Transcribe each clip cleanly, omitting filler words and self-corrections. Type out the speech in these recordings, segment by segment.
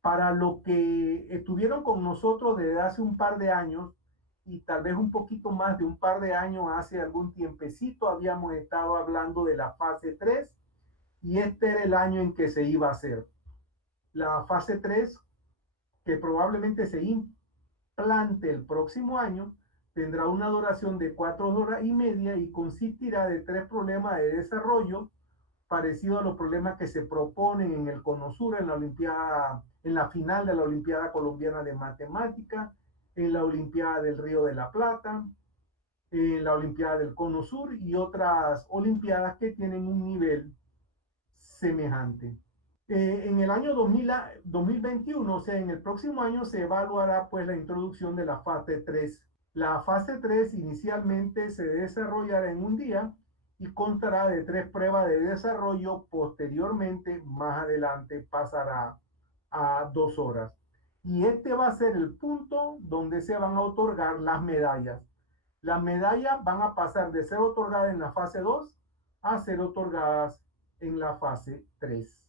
Para lo que estuvieron con nosotros desde hace un par de años y tal vez un poquito más de un par de años, hace algún tiempecito habíamos estado hablando de la fase 3 y este era el año en que se iba a hacer. La fase 3, que probablemente se implante el próximo año, tendrá una duración de 4 horas y media y consistirá de 3 problemas de desarrollo parecido a los problemas que se proponen en el Cono Sur, en la Olimpiada, en la final de la Olimpiada Colombiana de Matemática, en la Olimpiada del Río de la Plata, en la Olimpiada del Cono Sur y otras Olimpiadas que tienen un nivel semejante. En el año 2021, o sea, en el próximo año se evaluará pues la introducción de la fase 3. La fase 3 inicialmente se desarrollará en un día y constará de 3 pruebas de desarrollo. Posteriormente, más adelante, pasará a 2 horas. Y este va a ser el punto donde se van a otorgar las medallas. Las medallas van a pasar de ser otorgadas en la fase 2 a ser otorgadas en la fase 3.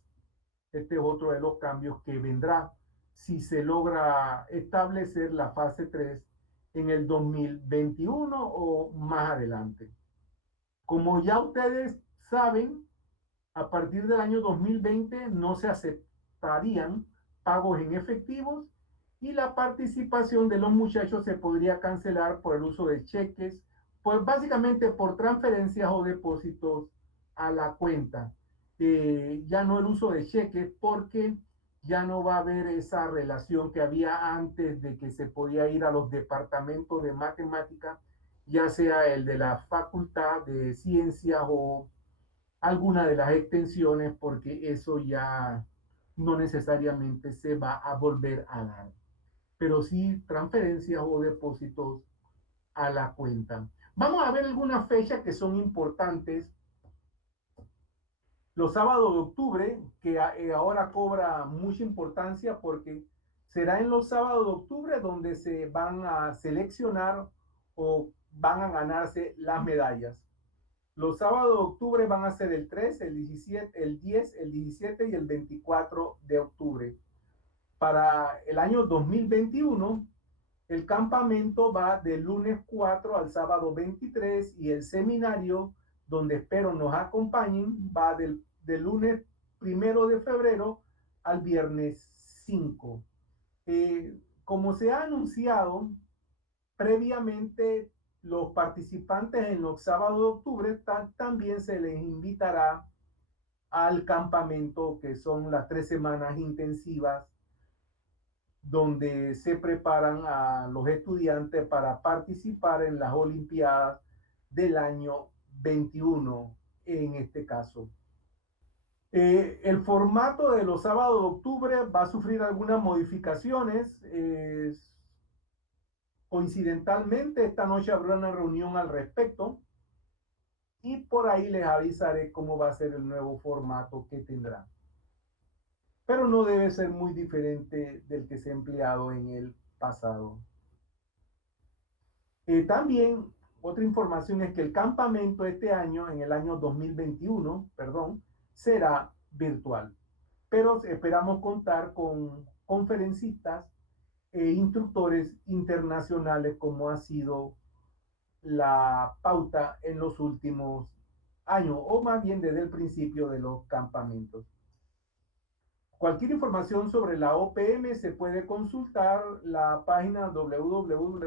Este es otro de los cambios que vendrá si se logra establecer la fase 3 en el 2021 o más adelante. Como ya ustedes saben, a partir del año 2020 no se aceptarían pagos en efectivos y la participación de los muchachos se podría cancelar por el uso de cheques, pues básicamente por transferencias o depósitos a la cuenta. Ya no el uso de cheques porque ya no va a haber esa relación que había antes de que se podía ir a los departamentos de matemática, ya sea el de la facultad de ciencias o alguna de las extensiones, porque eso ya no necesariamente se va a volver a dar, pero sí transferencias o depósitos a la cuenta. Vamos a ver algunas fechas que son importantes. Los sábados de octubre, que ahora cobra mucha importancia porque será en los sábados de octubre donde se van a seleccionar o van a ganarse las medallas. Los sábados de octubre van a ser el 3, el 17, el 10, el 17 y el 24 de octubre. Para el año 2021, el campamento va del lunes 4 al sábado 23 y el seminario, donde espero nos acompañen, va del lunes 1 de febrero al viernes 5. Como se ha anunciado previamente, los participantes en los sábados de octubre también se les invitará al campamento, que son las 3 semanas intensivas donde se preparan a los estudiantes para participar en las Olimpiadas del año 21, en este caso. El formato de los sábados de octubre va a sufrir algunas modificaciones. Coincidentalmente, esta noche habrá una reunión al respecto y por ahí les avisaré cómo va a ser el nuevo formato que tendrá. Pero no debe ser muy diferente del que se ha empleado en el pasado. También otra información es que el campamento este año, en el año 2021, perdón, será virtual. Pero esperamos contar con conferencistas e instructores internacionales como ha sido la pauta en los últimos años, o más bien desde el principio de los campamentos. Cualquier información sobre la OPM se puede consultar la página www.opm.org.pa.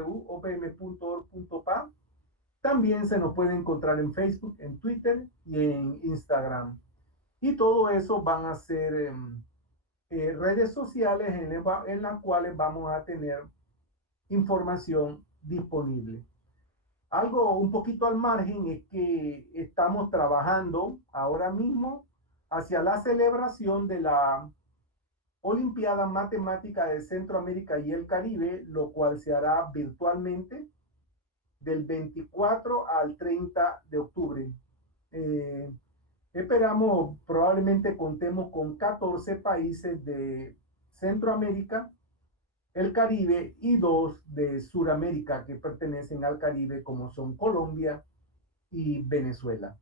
También se nos puede encontrar en Facebook, en Twitter y en Instagram. Y todo eso van a ser redes sociales en las cuales vamos a tener información disponible. Algo un poquito al margen es que estamos trabajando ahora mismo hacia la celebración de la Olimpiada Matemática de Centroamérica y el Caribe, lo cual se hará virtualmente del 24 al 30 de octubre. Eh, Esperamos, probablemente contemos con 14 países de Centroamérica, el Caribe y 2 de Sudamérica que pertenecen al Caribe, como son Colombia y Venezuela.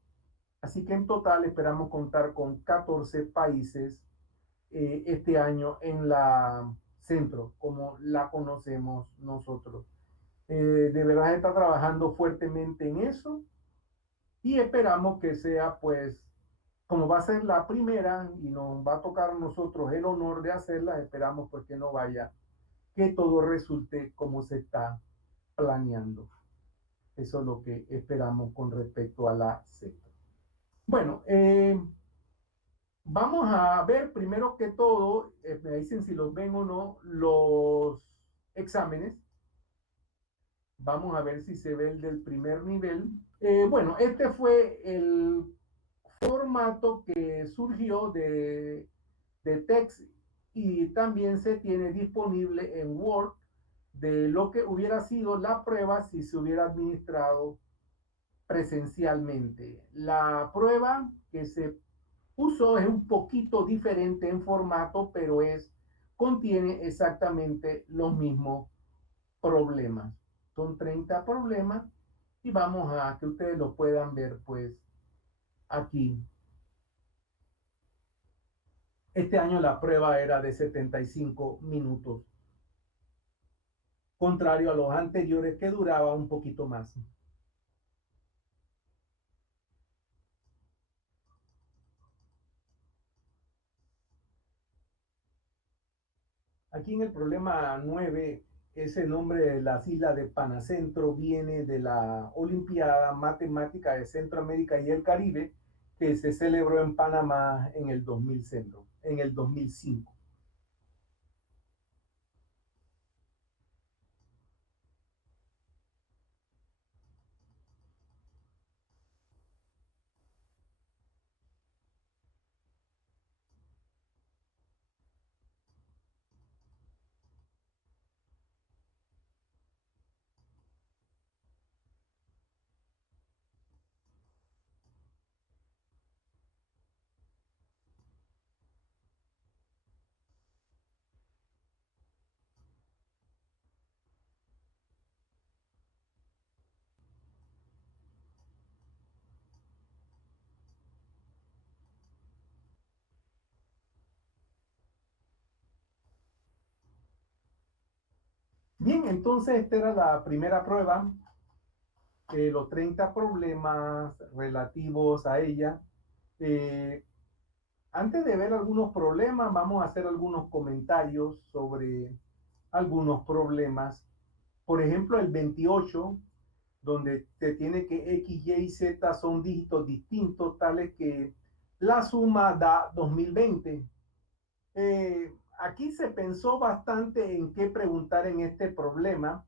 Así que en total esperamos contar con 14 países este año en la centro, como la conocemos nosotros. De verdad está trabajando fuertemente en eso y esperamos que sea, pues, como va a ser la primera y nos va a tocar a nosotros el honor de hacerla, esperamos pues que no vaya, que todo resulte como se está planeando. Eso es lo que esperamos con respecto a la secta. Bueno, vamos a ver primero que todo, me dicen si los ven o no, los exámenes. Vamos a ver si se ve el del primer nivel. Bueno, este fue el formato que surgió de text y también se tiene disponible en Word de lo que hubiera sido la prueba si se hubiera administrado presencialmente. La prueba que se usó es un poquito diferente en formato, pero contiene exactamente los mismos problemas. Son 30 problemas y vamos a que ustedes lo puedan ver pues aquí. Este año la prueba era de 75 minutos, contrario a los anteriores que duraba un poquito más. Aquí en el problema 9, ese nombre de las islas de Panacentro viene de la Olimpiada Matemática de Centroamérica y el Caribe que se celebró en Panamá en el 2005. Bien, entonces esta era la primera prueba, los 30 problemas relativos a ella. Eh, Antes de ver algunos problemas, vamos a hacer algunos comentarios sobre algunos problemas. Por ejemplo, el 28, donde se tiene que X, Y y Z son dígitos distintos, tales que la suma da 2020. Aquí se pensó bastante en qué preguntar en este problema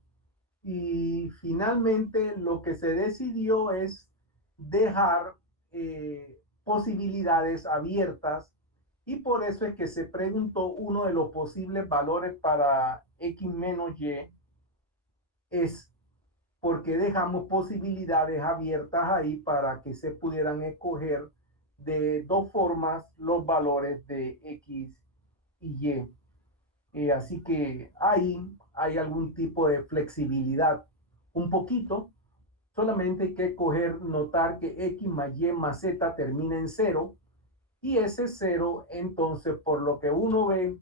y finalmente lo que se decidió es dejar posibilidades abiertas y por eso es que se preguntó uno de los posibles valores para X menos Y es porque dejamos posibilidades abiertas ahí para que se pudieran escoger de dos formas los valores de X y Y. Así que ahí hay algún tipo de flexibilidad, un poquito, solamente hay que coger, notar que X más Y más Z termina en cero y ese cero, entonces, por lo que uno ve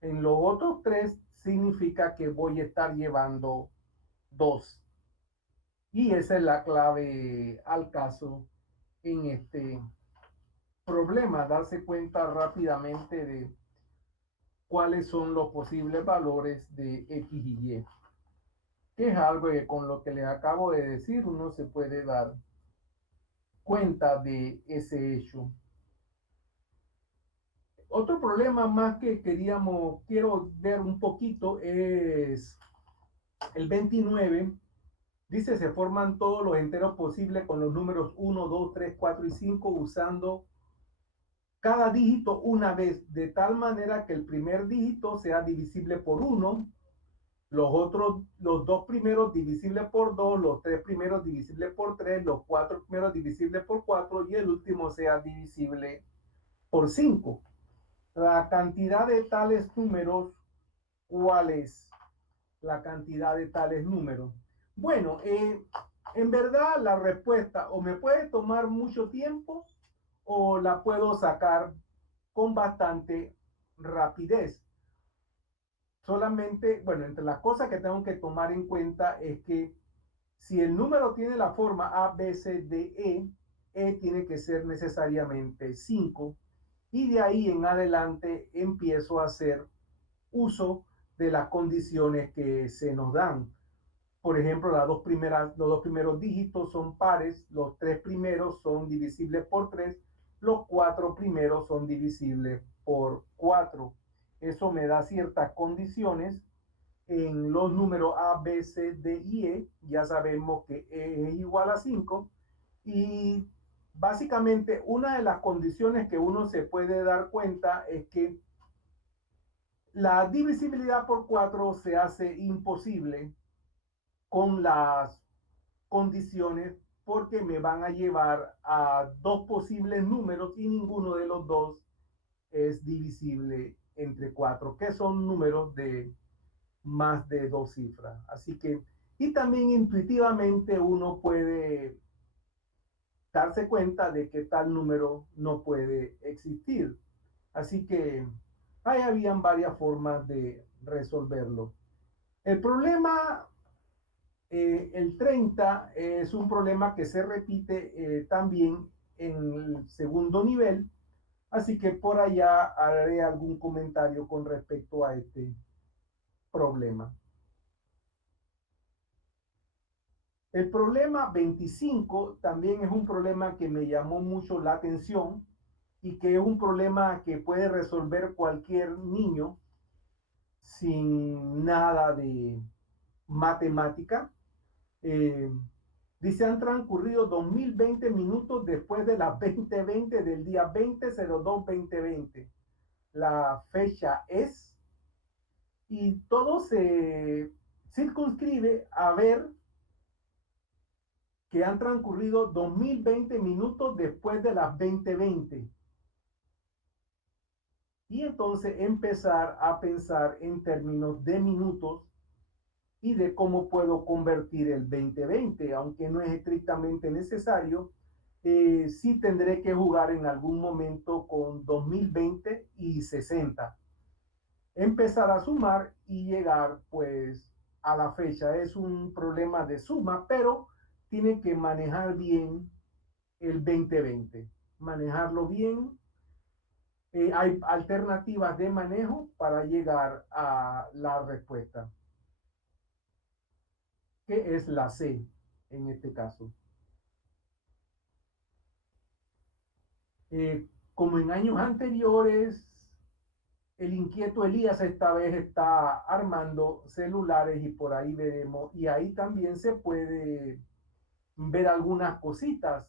en los otros tres, significa que voy a estar llevando dos. Y esa es la clave al caso en este problema, darse cuenta rápidamente de cuáles son los posibles valores de X y Y, que es algo que con lo que les acabo de decir uno se puede dar cuenta de ese hecho. Otro problema más que quiero ver un poquito es el 29. Dice, se forman todos los enteros posibles con los números 1, 2, 3, 4 y 5 usando cada dígito una vez, de tal manera que el primer dígito sea divisible por 1, los dos primeros divisibles por 2, los tres primeros divisibles por 3, los cuatro primeros divisibles por 4 y el último sea divisible por 5. La cantidad de tales números, ¿cuál es la cantidad de tales números? Bueno, en verdad la respuesta o me puede tomar mucho tiempo o la puedo sacar con bastante rapidez. Solamente, bueno, entre las cosas que tengo que tomar en cuenta es que si el número tiene la forma A, B, C, D, E tiene que ser necesariamente 5 y de ahí en adelante empiezo a hacer uso de las condiciones que se nos dan. Por ejemplo, los dos primeros dígitos son pares, los tres primeros son divisibles por 3, los cuatro primeros son divisibles por 4. Eso me da ciertas condiciones en los números A, B, C, D y E. Ya sabemos que E es igual a 5 y básicamente una de las condiciones que uno se puede dar cuenta es que la divisibilidad por 4 se hace imposible con las condiciones porque me van a llevar a dos posibles números y ninguno de los dos es divisible entre 4, que son números de más de dos cifras. Así que, y también intuitivamente uno puede darse cuenta de que tal número no puede existir. Así que ahí habían varias formas de resolverlo. El problema, el 30, es un problema que se repite también en el segundo nivel, así que por allá haré algún comentario con respecto a este problema. El problema 25 también es un problema que me llamó mucho la atención y que es un problema que puede resolver cualquier niño sin nada de matemática. Eh, Dice, han transcurrido 2020 minutos después de las 20:20 del día 20/02/2020. La fecha es, y todo se circunscribe a ver que han transcurrido 2020 minutos después de las 20:20. Y entonces empezar a pensar en términos de minutos y de cómo puedo convertir el 2020, aunque no es estrictamente necesario. Sí tendré que jugar en algún momento con 2020 y 60. Empezar a sumar y llegar pues a la fecha. Es un problema de suma, pero tiene que manejar bien el 2020. Manejarlo bien. Hay alternativas de manejo para llegar a la respuesta, que es la C en este caso. Como en años anteriores, el inquieto Elías esta vez está armando celulares y por ahí veremos, y ahí también se puede ver algunas cositas.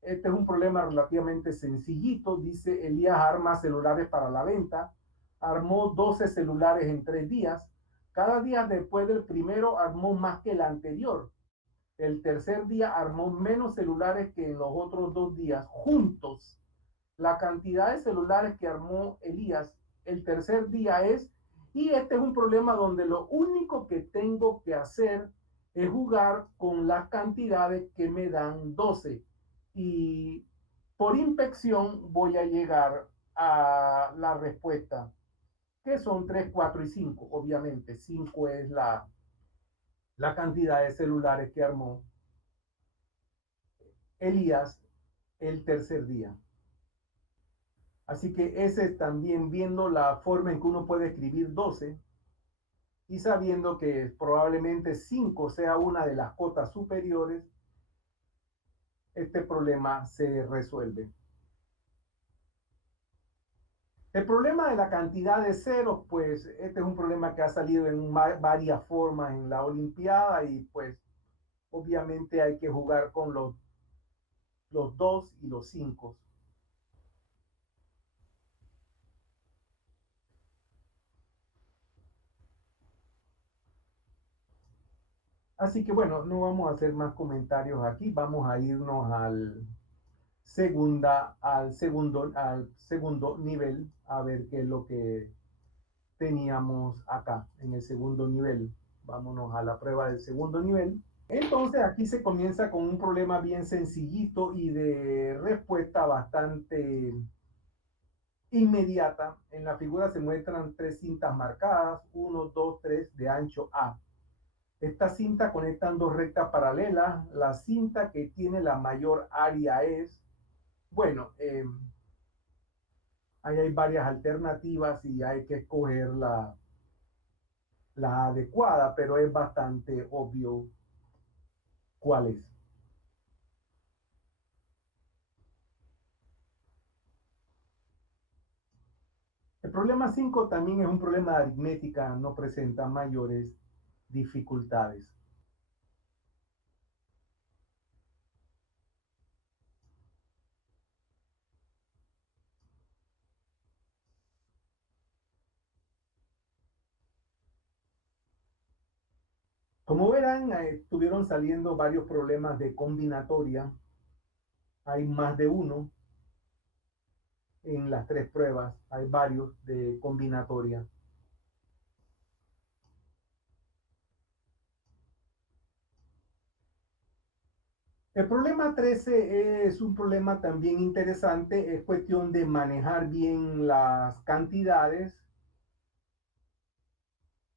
Este es un problema relativamente sencillito. Dice, Elías arma celulares para la venta. Armó 12 celulares en 3 días. Cada día después del primero armó más que el anterior. El tercer día armó menos celulares que en los otros 2 días juntos. La cantidad de celulares que armó Elías el tercer día es, y este es un problema donde lo único que tengo que hacer es jugar con las cantidades que me dan 12 y por inspección voy a llegar a la respuesta, que son 3, 4 y 5. Obviamente 5 es la cantidad de celulares que armó Elías el tercer día. Así que ese es también viendo la forma en que uno puede escribir 12 y sabiendo que probablemente 5 sea una de las cotas superiores, este problema se resuelve. El problema de la cantidad de ceros, pues este es un problema que ha salido en varias formas en la Olimpiada y pues obviamente hay que jugar con los 2 y los 5. Así que bueno, no vamos a hacer más comentarios aquí, vamos a irnos al segundo nivel a ver qué es lo que teníamos acá en el segundo nivel. Vámonos a la prueba del segundo nivel. Entonces aquí se comienza con un problema bien sencillito y de respuesta bastante inmediata. En la figura se muestran tres cintas marcadas, 1, 2, 3 de ancho A. Estas cintas conectan dos rectas paralelas. La cinta que tiene la mayor área es, bueno, ahí hay varias alternativas y hay que escoger la adecuada, pero es bastante obvio cuál es. El problema 5 también es un problema de aritmética, no presenta mayores dificultades. Como verán, estuvieron saliendo varios problemas de combinatoria. Hay más de uno en las tres pruebas, hay varios de combinatoria. El problema 13 es un problema también interesante, es cuestión de manejar bien las cantidades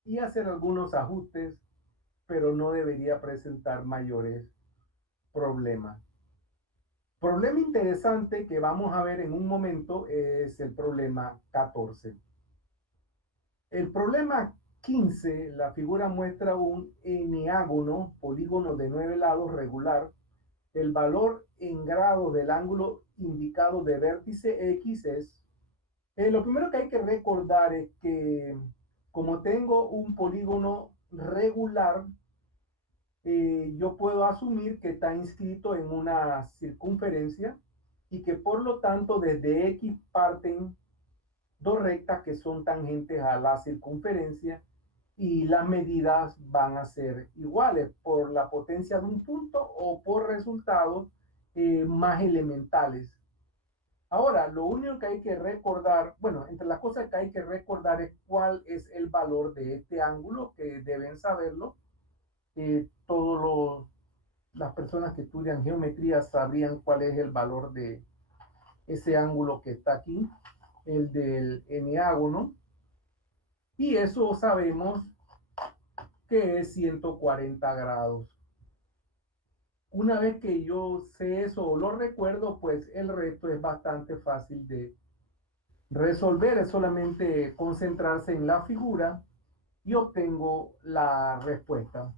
y hacer algunos ajustes, pero no debería presentar mayores problemas. Problema interesante que vamos a ver en un momento es el problema 14. El problema 15, la figura muestra un eneágono, polígono de 9 lados regular. El valor en grado del ángulo indicado de vértice X es, lo primero que hay que recordar es que como tengo un polígono regular, yo puedo asumir que está inscrito en una circunferencia y que por lo tanto desde X parten dos rectas que son tangentes a la circunferencia y las medidas van a ser iguales por la potencia de un punto o por resultados más elementales. Ahora, lo único que hay que recordar, bueno, entre las cosas que hay que recordar es cuál es el valor de este ángulo, que deben saberlo. Todas las personas que estudian geometría sabrían cuál es el valor de ese ángulo que está aquí, el del eneágono. Y eso sabemos que es 140 grados. Una vez que yo sé eso o lo recuerdo, pues el resto es bastante fácil de resolver. Es solamente concentrarse en la figura y obtengo la respuesta.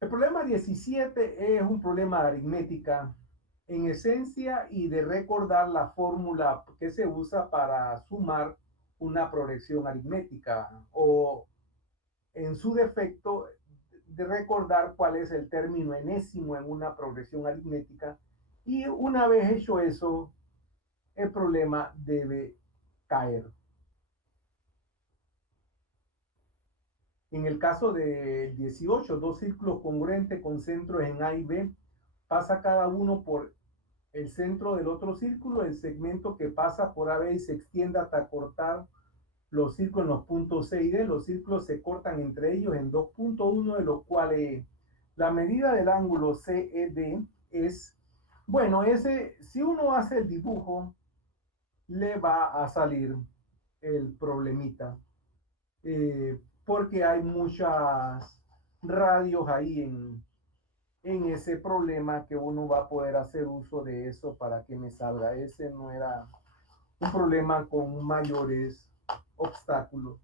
El problema 17 es un problema de aritmética en esencia y de recordar la fórmula que se usa para sumar una progresión aritmética o en su defecto de recordar cuál es el término enésimo en una progresión aritmética y una vez hecho eso, el problema debe caer. En el caso de 18, dos círculos congruentes con centros en A y B, pasa cada uno por el centro del otro círculo, el segmento que pasa por AB y se extiende hasta cortar los círculos en los puntos C y D. Los círculos se cortan entre ellos en 2.1, de lo cual la medida del ángulo CED es, bueno, ese, si uno hace el dibujo, le va a salir el problemita. Porque hay muchas radios ahí en ese problema que uno va a poder hacer uso de eso para que me salga. Ese no era un problema con mayores obstáculos.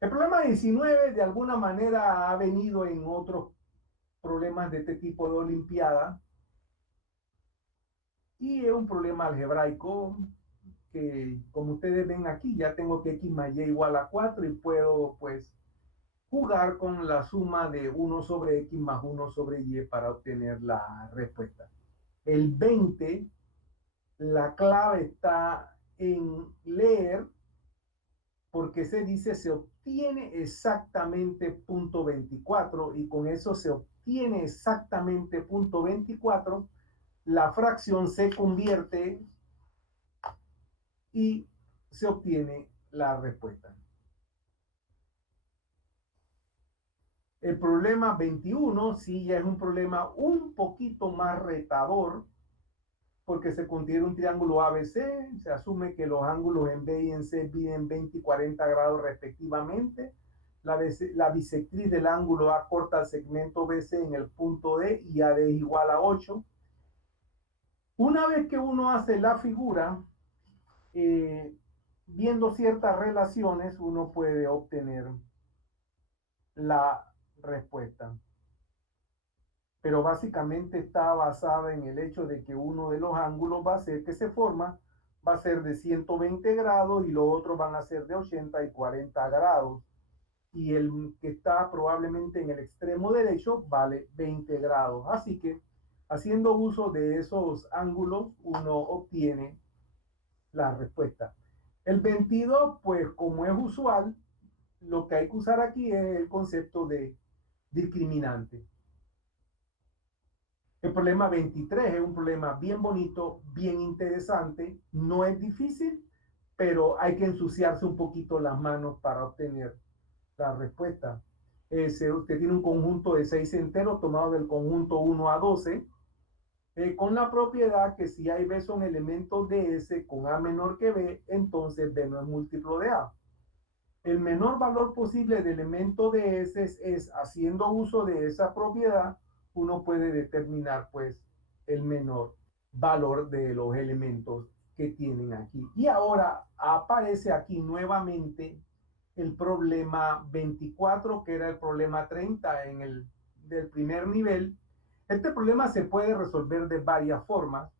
El problema 19 de alguna manera ha venido en otros problemas de este tipo de Olimpiada y es un problema algebraico que como ustedes ven aquí ya tengo que x más y igual a 4 y puedo pues jugar con la suma de 1 sobre x más 1 sobre y para obtener la respuesta. El 20, la clave está en leer porque se dice se obtiene exactamente punto 24 y con eso se obtiene exactamente punto 24, la fracción se convierte y se obtiene la respuesta. El problema 21 sí ya es un problema un poquito más retador porque se considera un triángulo ABC, se asume que los ángulos en B y en C miden 20 y 40 grados respectivamente. La bisectriz del ángulo A corta el segmento BC en el punto D y AD es igual a 8. Una vez que uno hace la figura, viendo ciertas relaciones, uno puede obtener la respuesta. Pero básicamente está basada en el hecho de que uno de los ángulos va a ser que se forma, va a ser de 120 grados y los otros van a ser de 80 y 40 grados. Y el que está probablemente en el extremo derecho vale 20 grados. Así que haciendo uso de esos ángulos, uno obtiene la respuesta. El 22, pues como es usual, lo que hay que usar aquí es el concepto de discriminante. El problema 23 es un problema bien bonito, bien interesante, no es difícil, pero hay que ensuciarse un poquito las manos para obtener la respuesta. Usted tiene un conjunto de 6 enteros tomado del conjunto 1 a 12, con la propiedad que si A y B son elementos de S con A menor que B, entonces B no es múltiplo de A. El menor valor posible de elemento de S es haciendo uso de esa propiedad, uno puede determinar pues el menor valor de los elementos que tienen aquí. Y ahora aparece aquí nuevamente el problema 24, que era el problema 30 en el del primer nivel. Este problema se puede resolver de varias formas.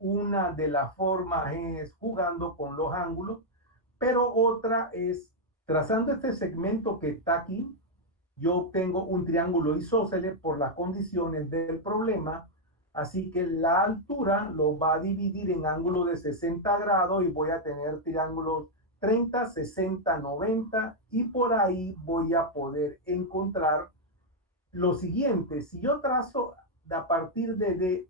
Una de las formas es jugando con los ángulos, pero otra es trazando este segmento que está aquí. Yo obtengo un triángulo isósceles por las condiciones del problema, así que la altura lo va a dividir en ángulos de 60 grados y voy a tener triángulos 30, 60, 90 y por ahí voy a poder encontrar lo siguiente. Si yo trazo a partir de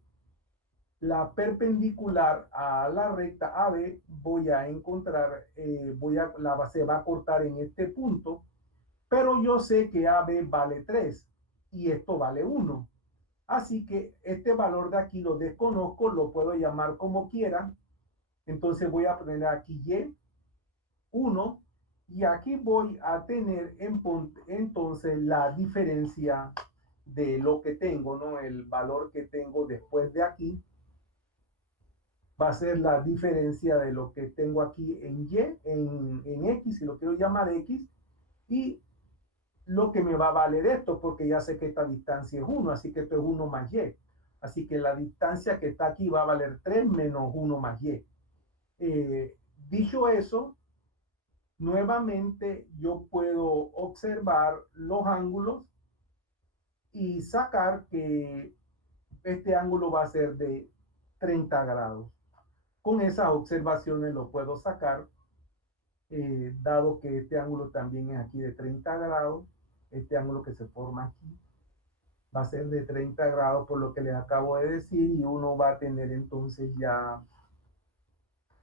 la perpendicular a la recta AB, voy a encontrar, se va a cortar en este punto, pero yo sé que AB vale 3 y esto vale 1. Así que este valor de aquí lo desconozco, lo puedo llamar como quiera. Entonces voy a poner aquí Y, 1, y aquí voy a tener entonces la diferencia de lo que tengo, ¿no? El valor que tengo después de aquí va a ser la diferencia de lo que tengo aquí en Y, en X, si lo quiero llamar X, y lo que me va a valer esto, porque ya sé que esta distancia es 1, así que esto es 1 más Y. Así que la distancia que está aquí va a valer 3 menos 1 más Y. Dicho eso, nuevamente yo puedo observar los ángulos y sacar que este ángulo va a ser de 30 grados. Con esas observaciones lo puedo sacar, dado que este ángulo también es aquí de 30 grados, este ángulo que se forma aquí va a ser de 30 grados por lo que les acabo de decir y uno va a tener entonces ya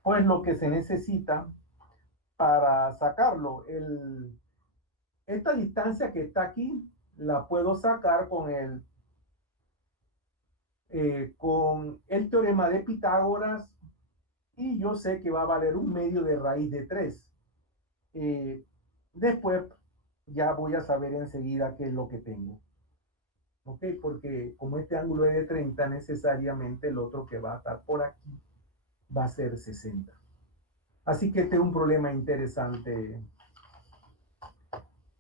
pues lo que se necesita para sacarlo. Esta distancia que está aquí la puedo sacar con el teorema de Pitágoras y yo sé que va a valer un medio de raíz de 3. Después ya voy a saber enseguida qué es lo que tengo. ¿Ok? Porque como este ángulo es de 30, necesariamente el otro que va a estar por aquí va a ser 60. Así que este es un problema interesante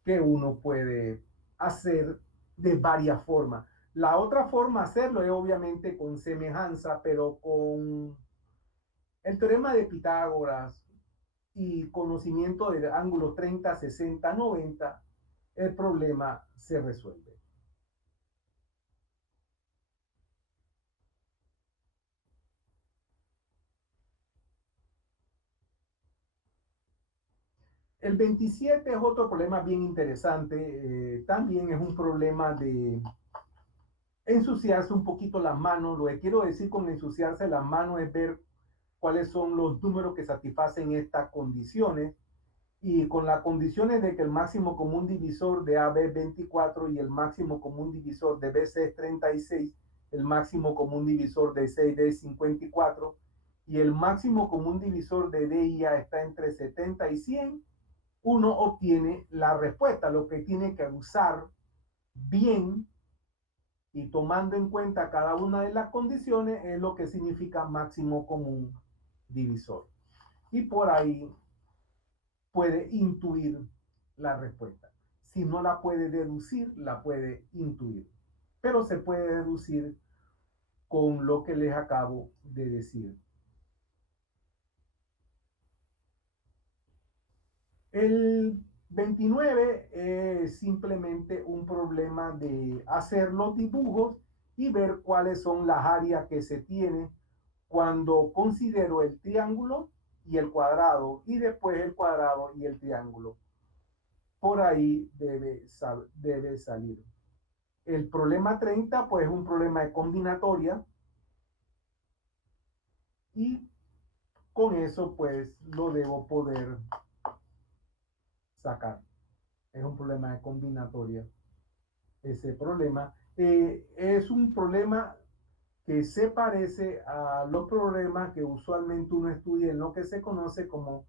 que uno puede hacer de varias formas. La otra forma de hacerlo es obviamente con semejanza, pero con el teorema de Pitágoras y conocimiento del ángulo 30, 60, 90, el problema se resuelve. El 27 es otro problema bien interesante. También es un problema de ensuciarse un poquito las manos. Lo que quiero decir con ensuciarse las manos es ver cuáles son los números que satisfacen estas condiciones. Y con las condiciones de que el máximo común divisor de AB es 24 y el máximo común divisor de BC es 36, el máximo común divisor de 6D es 54 y el máximo común divisor de D y A está entre 70 y 100, uno obtiene la respuesta. Lo que tiene que usar bien y tomando en cuenta cada una de las condiciones es lo que significa máximo común divisor. Y por ahí puede intuir la respuesta. Si no la puede deducir, la puede intuir. Pero se puede deducir con lo que les acabo de decir. El 29 es simplemente un problema de hacer los dibujos y ver cuáles son las áreas que se tienen cuando considero el triángulo y el cuadrado y después el cuadrado y el triángulo. Por ahí debe salir. El problema 30 pues es un problema de combinatoria y con eso pues lo debo poder sacar. Es un problema de combinatoria. Ese problema es un problema que se parece a los problemas que usualmente uno estudia en lo que se conoce como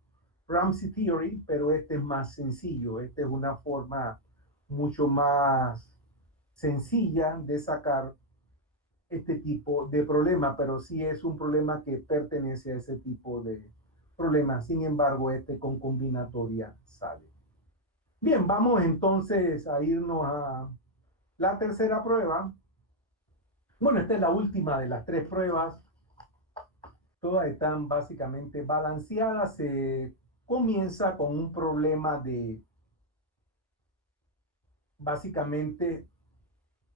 Ramsey Theory, pero este es más sencillo. Esta es una forma mucho más sencilla de sacar este tipo de problema, pero sí es un problema que pertenece a ese tipo de problema. Sin embargo, este con combinatoria sale. Bien, vamos entonces a irnos a la tercera prueba. Bueno, esta es la última de las tres pruebas. Todas están básicamente balanceadas. Se comienza con un problema de básicamente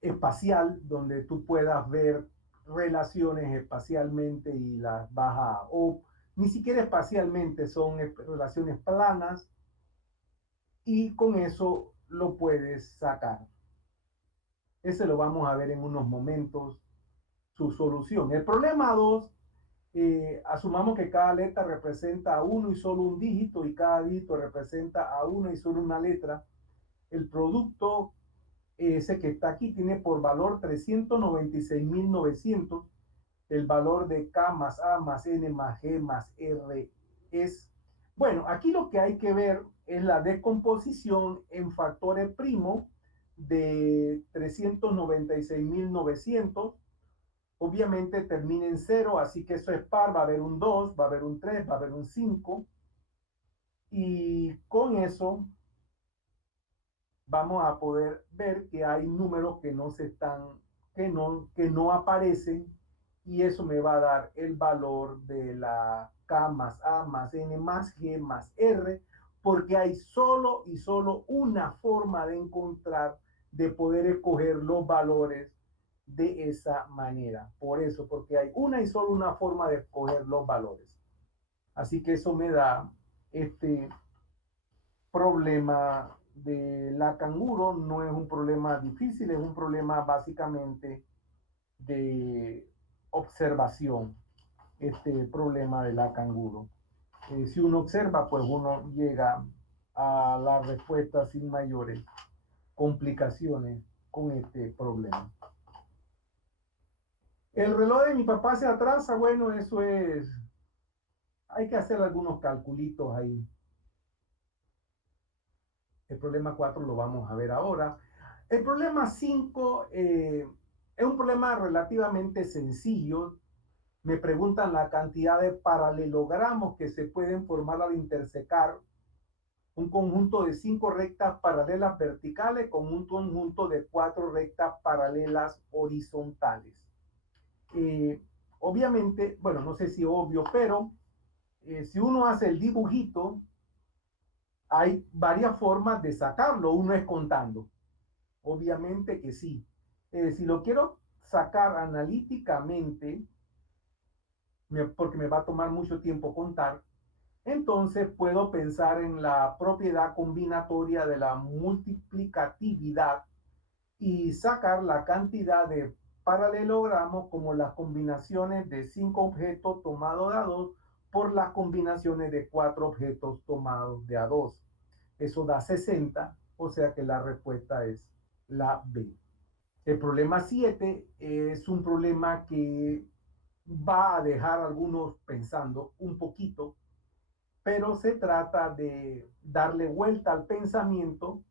espacial, donde tú puedas ver relaciones espacialmente y las vas a, o ni siquiera espacialmente, son relaciones planas y con eso lo puedes sacar. Ese lo vamos a ver en unos momentos, su solución. El problema 2, asumamos que cada letra representa a uno y solo un dígito y cada dígito representa a uno y solo una letra. El producto ese que está aquí tiene por valor 396.900. El valor de K más A más N más G más R es... Bueno, aquí lo que hay que ver es la descomposición en factores primos de 396.900. Obviamente termina en 0, así que eso es par, va a haber un 2, va a haber un 3, va a haber un 5. Y con eso vamos a poder ver que hay números que no se están, que no aparecen, y eso me va a dar el valor de la K más A más N más G más R, porque hay solo y solo una forma de encontrar, de poder escoger los valores de esa manera. Por eso, porque hay una y solo una forma de escoger los valores. Así que eso me da este problema de la canguro. No es un problema difícil, es un problema básicamente de observación, este problema de la canguro. Si uno observa, pues uno llega a la respuesta sin mayores complicaciones con este problema. El reloj de mi papá se atrasa. Bueno, eso es, hay que hacer algunos calculitos ahí. El problema 4 lo vamos a ver ahora. El problema 5 es un problema relativamente sencillo. Me preguntan la cantidad de paralelogramos que se pueden formar al intersecar un conjunto de 5 rectas paralelas verticales con un conjunto de 4 rectas paralelas horizontales. Obviamente, bueno, no sé si obvio, pero si uno hace el dibujito, hay varias formas de sacarlo. Uno es contando. Obviamente que sí. Si lo quiero sacar analíticamente, porque me va a tomar mucho tiempo contar, entonces puedo pensar en la propiedad combinatoria de la multiplicatividad y sacar la cantidad de paralelogramos como las combinaciones de 5 objetos tomados de a 2 por las combinaciones de 4 objetos tomados de a 2. Eso da 60, o sea que la respuesta es la B. El problema 7 es un problema que va a dejar a algunos pensando un poquito, pero se trata de darle vuelta al pensamiento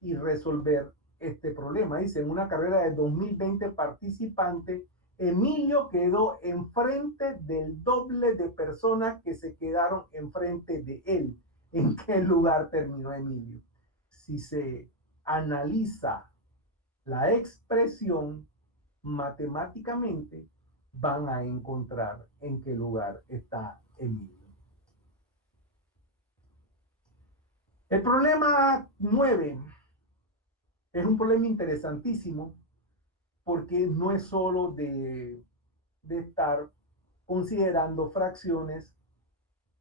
y resolver este problema. Dice, en una carrera de 2020 participantes, Emilio quedó enfrente del doble de personas que se quedaron enfrente de él. ¿En qué lugar terminó Emilio? Si se analiza la expresión matemáticamente, van a encontrar en qué lugar está Emilio. El problema 9 es un problema interesantísimo porque no es solo de estar considerando fracciones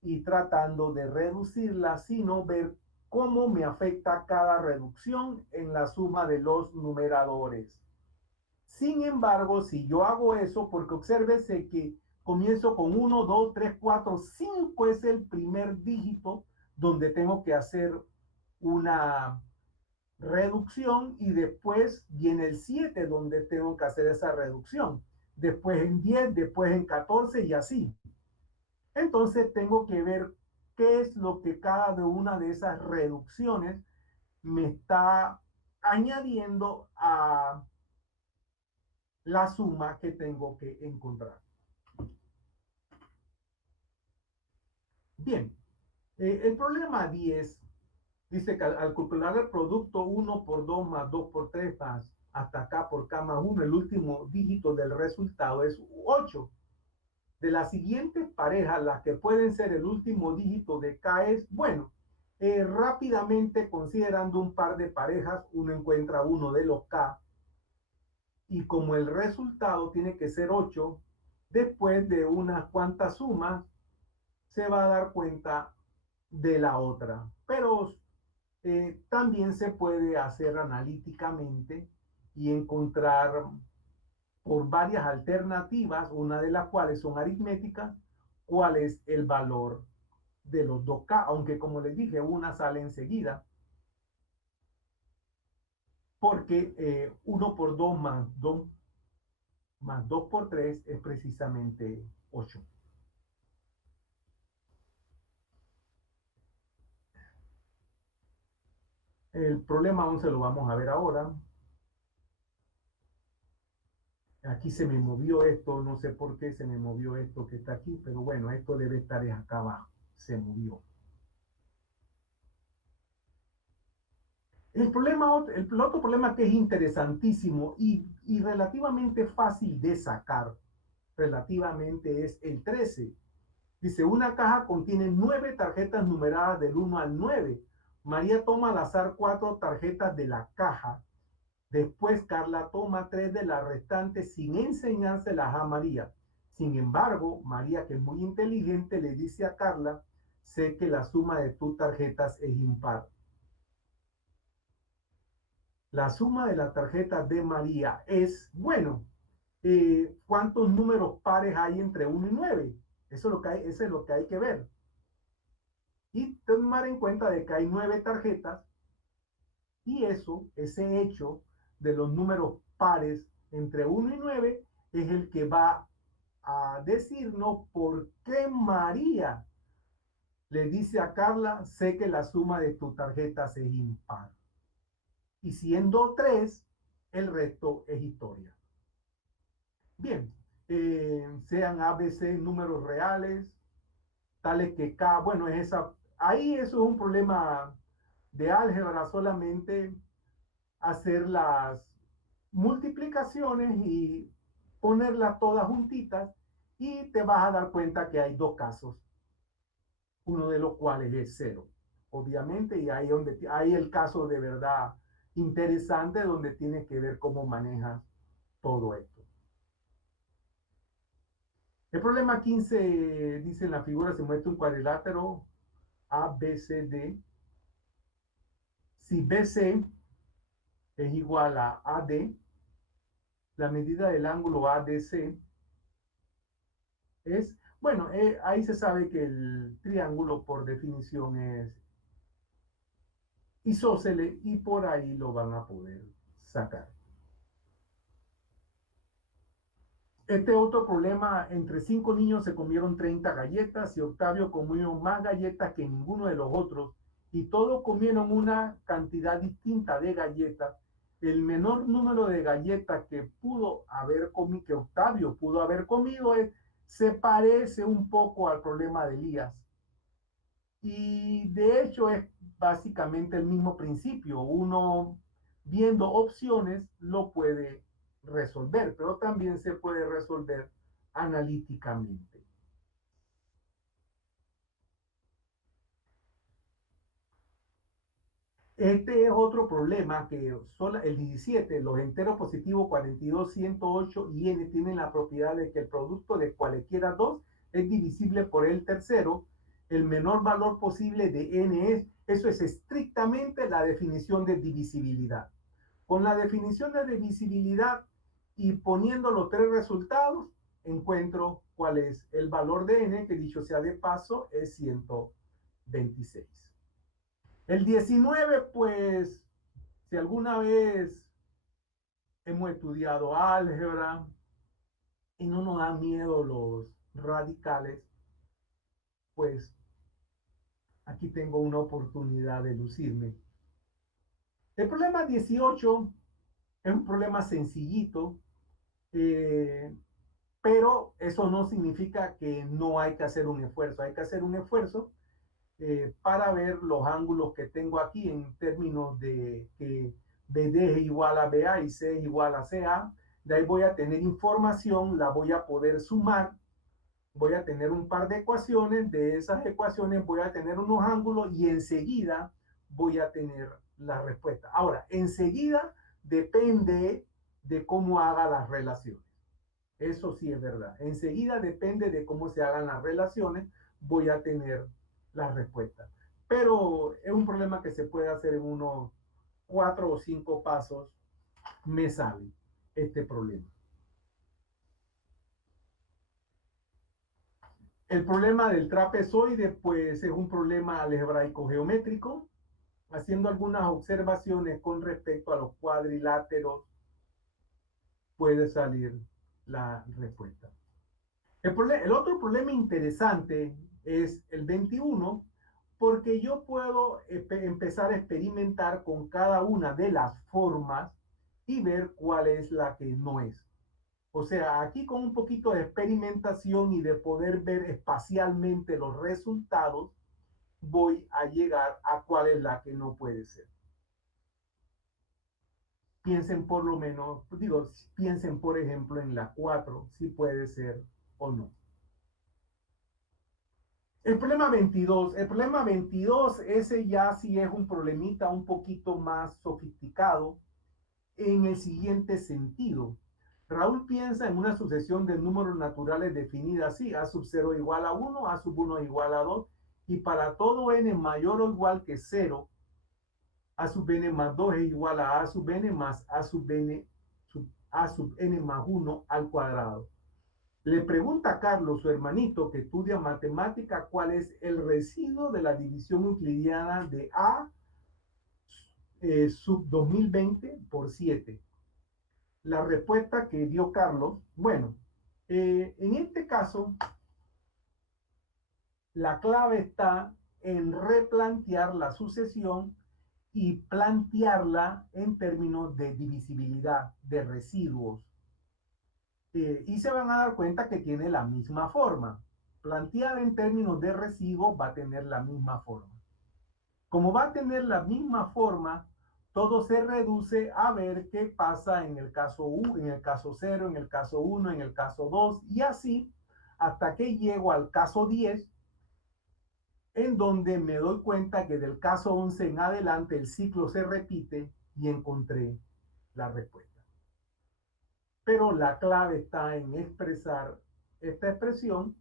y tratando de reducirlas, sino ver cómo me afecta cada reducción en la suma de los numeradores. Sin embargo, si yo hago eso, porque obsérvese que comienzo con 1, 2, 3, 4, 5 es el primer dígito donde tengo que hacer una reducción y después viene el 7 donde tengo que hacer esa reducción. Después en 10, después en 14 y así. Entonces tengo que ver qué es lo que cada una de esas reducciones me está añadiendo a la suma que tengo que encontrar. Bien, el problema 10 dice que al calcular el producto 1 por 2 más 2 por 3 más hasta acá por K más 1, el último dígito del resultado es 8. De las siguientes parejas, las que pueden ser el último dígito de K es, bueno, rápidamente considerando un par de parejas, uno encuentra uno de los K y como el resultado tiene que ser 8, después de unas cuantas sumas, se va a dar cuenta de la otra. Pero también se puede hacer analíticamente y encontrar por varias alternativas, una de las cuales son aritméticas, cuál es el valor de los 2K, aunque como les dije, una sale enseguida, porque 1 por 2 más 2 por 3 es precisamente 8. El problema 11 lo vamos a ver ahora. Aquí se me movió esto, no sé por qué se me movió esto que está aquí, pero bueno, esto debe estar acá abajo, se movió. El otro problema que es interesantísimo y relativamente fácil de sacar, relativamente es el 13. Dice, una caja contiene 9 tarjetas numeradas del 1 al 9. María toma al azar 4 tarjetas de la caja. Después Carla toma 3 de las restantes sin enseñárselas a María. Sin embargo, María, que es muy inteligente, le dice a Carla, sé que la suma de tus tarjetas es impar. La suma de las tarjetas de María es, bueno, ¿cuántos números pares hay entre 1 y 9? Eso es lo que hay que ver. Y tomar en cuenta de que hay 9 tarjetas y ese hecho de los números pares entre 1 y 9 es el que va a decirnos por qué María le dice a Carla, sé que la suma de tus tarjetas es impar. Y siendo 3, el resto es historia. Bien, sean ABC números reales, tales que K, bueno, ahí eso es un problema de álgebra, solamente hacer las multiplicaciones y ponerlas todas juntitas y te vas a dar cuenta que hay dos casos, uno de los cuales es 0, obviamente, y ahí donde hay el caso de verdad interesante donde tienes que ver cómo manejas todo esto. El problema 15 dice en la figura se muestra un cuadrilátero ABCD. Si BC es igual a AD, la medida del ángulo ADC es, bueno, ahí se sabe que el triángulo por definición es isósceles y por ahí lo van a poder sacar. Este otro problema, entre 5 niños se comieron 30 galletas y Octavio comió más galletas que ninguno de los otros y todos comieron una cantidad distinta de galletas. El menor número de galletas que pudo haber comido, que Octavio pudo haber comido, se parece un poco al problema de Elías. Y de hecho es básicamente el mismo principio. Uno viendo opciones lo puede resolver, pero también se puede resolver analíticamente. Este es otro problema que son el 17, los enteros positivos 42, 108 y n tienen la propiedad de que el producto de cualquiera dos es divisible por el tercero. El menor valor posible de n eso es estrictamente la definición de divisibilidad. Con la definición de divisibilidad y poniendo los tres resultados, encuentro cuál es el valor de n, que dicho sea de paso, es 126. El 19, pues, si alguna vez hemos estudiado álgebra y no nos dan miedo los radicales, pues aquí tengo una oportunidad de lucirme. El problema 18 es un problema sencillito, eh, pero eso no significa que no hay que hacer un esfuerzo. Hay que hacer un esfuerzo para ver los ángulos que tengo aquí en términos de que BD es igual a BA y C es igual a CA. De ahí voy a tener información, la voy a poder sumar, voy a tener un par de ecuaciones, de esas ecuaciones voy a tener unos ángulos y enseguida voy a tener la respuesta. Ahora, enseguida depende de cómo haga las relaciones. Eso sí es verdad. Enseguida depende de cómo se hagan las relaciones, voy a tener la respuesta. Pero es un problema que se puede hacer en unos 4 o 5 pasos. Me sale este problema. El problema del trapezoide, pues es un problema algebraico geométrico, haciendo algunas observaciones con respecto a los cuadriláteros, puede salir la respuesta. El otro problema interesante es el 21, porque yo puedo empezar a experimentar con cada una de las formas y ver cuál es la que no es. O sea, aquí con un poquito de experimentación y de poder ver espacialmente los resultados, voy a llegar a cuál es la que no puede ser. Piensen por lo menos, digo, piensen por ejemplo en la 4, si puede ser o no. El problema 22, ese ya sí es un problemita un poquito más sofisticado en el siguiente sentido. Raúl piensa en una sucesión de números naturales definida así: a sub 0 igual a 1, a sub 1 igual a 2, y para todo n mayor o igual que 0, a sub n más 2 es igual a sub n más a sub n más 1 al cuadrado. Le pregunta a Carlos, su hermanito que estudia matemática, cuál es el residuo de la división euclidiana de A sub 2020 por 7. La respuesta que dio Carlos, bueno, en este caso, la clave está en replantear la sucesión y plantearla en términos de divisibilidad, de residuos. Y se van a dar cuenta que tiene la misma forma. Planteada en términos de residuos va a tener la misma forma. Como va a tener la misma forma, todo se reduce a ver qué pasa en el caso 1, en el caso 0, en el caso 1, en el caso 2, y así hasta que llego al caso 10, en donde me doy cuenta que del caso 11 en adelante el ciclo se repite y encontré la respuesta. Pero la clave está en expresar esta expresión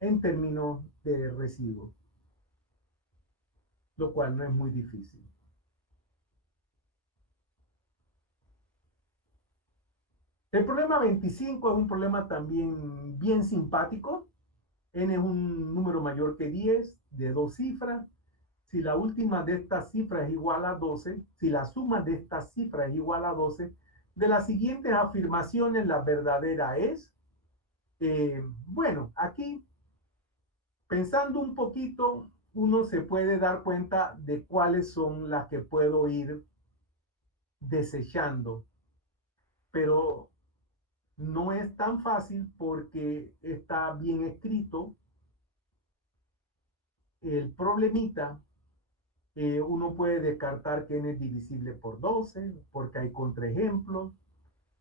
en términos de residuo, lo cual no es muy difícil. El problema 25 es un problema también bien simpático. N es un número mayor que 10, de 2 cifras. Si la última de estas cifras es igual a 12, si la suma de estas cifras es igual a 12, de las siguientes afirmaciones la verdadera es? Bueno, aquí pensando un poquito, uno se puede dar cuenta de cuáles son las que puedo ir desechando, pero no es tan fácil porque está bien escrito el problemita. Uno puede descartar que n es divisible por 12 porque hay contraejemplos.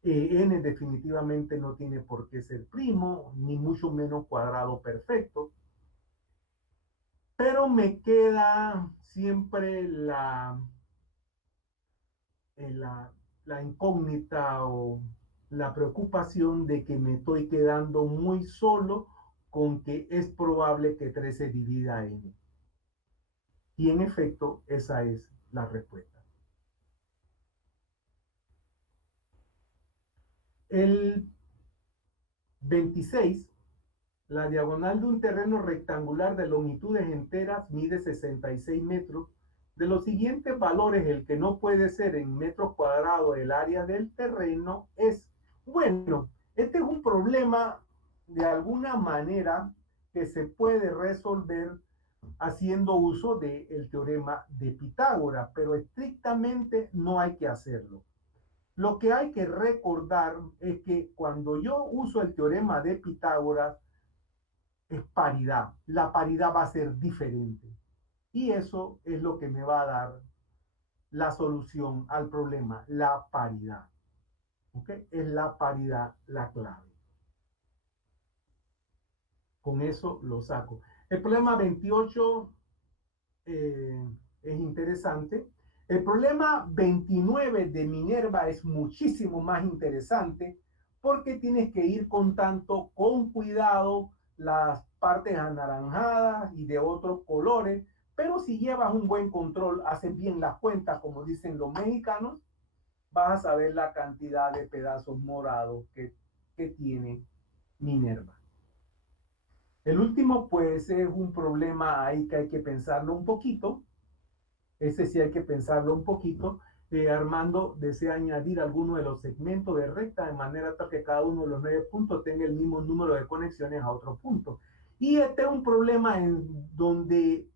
N definitivamente no tiene por qué ser primo, ni mucho menos cuadrado perfecto. Pero me queda siempre la, la incógnita o la preocupación de que me estoy quedando muy solo con que es probable que 3 se divida n. Y en efecto, esa es la respuesta. El 26, la diagonal de un terreno rectangular de longitudes enteras mide 66 metros. De los siguientes valores, el que no puede ser en metros cuadrados el área del terreno es, bueno, este es un problema de alguna manera que se puede resolver haciendo uso del teorema de Pitágoras, pero estrictamente no hay que hacerlo. Lo que hay que recordar es que cuando yo uso el teorema de Pitágoras es paridad. La paridad va a ser diferente. Y eso es lo que me va a dar la solución al problema, la paridad. ¿Okay? Es la paridad la clave. Con eso lo saco. El problema 28 es interesante. El problema 29 de Minerva es muchísimo más interesante porque tienes que ir contando con cuidado las partes anaranjadas y de otros colores, pero si llevas un buen control, haces bien las cuentas, como dicen los mexicanos, vas a saber la cantidad de pedazos morados que tiene Minerva. El último, pues, es un problema ahí que hay que pensarlo un poquito. Ese sí hay que pensarlo un poquito. Armando desea añadir alguno de los segmentos de recta de manera tal que cada uno de los 9 puntos tenga el mismo número de conexiones a otro punto. Y este es un problema en donde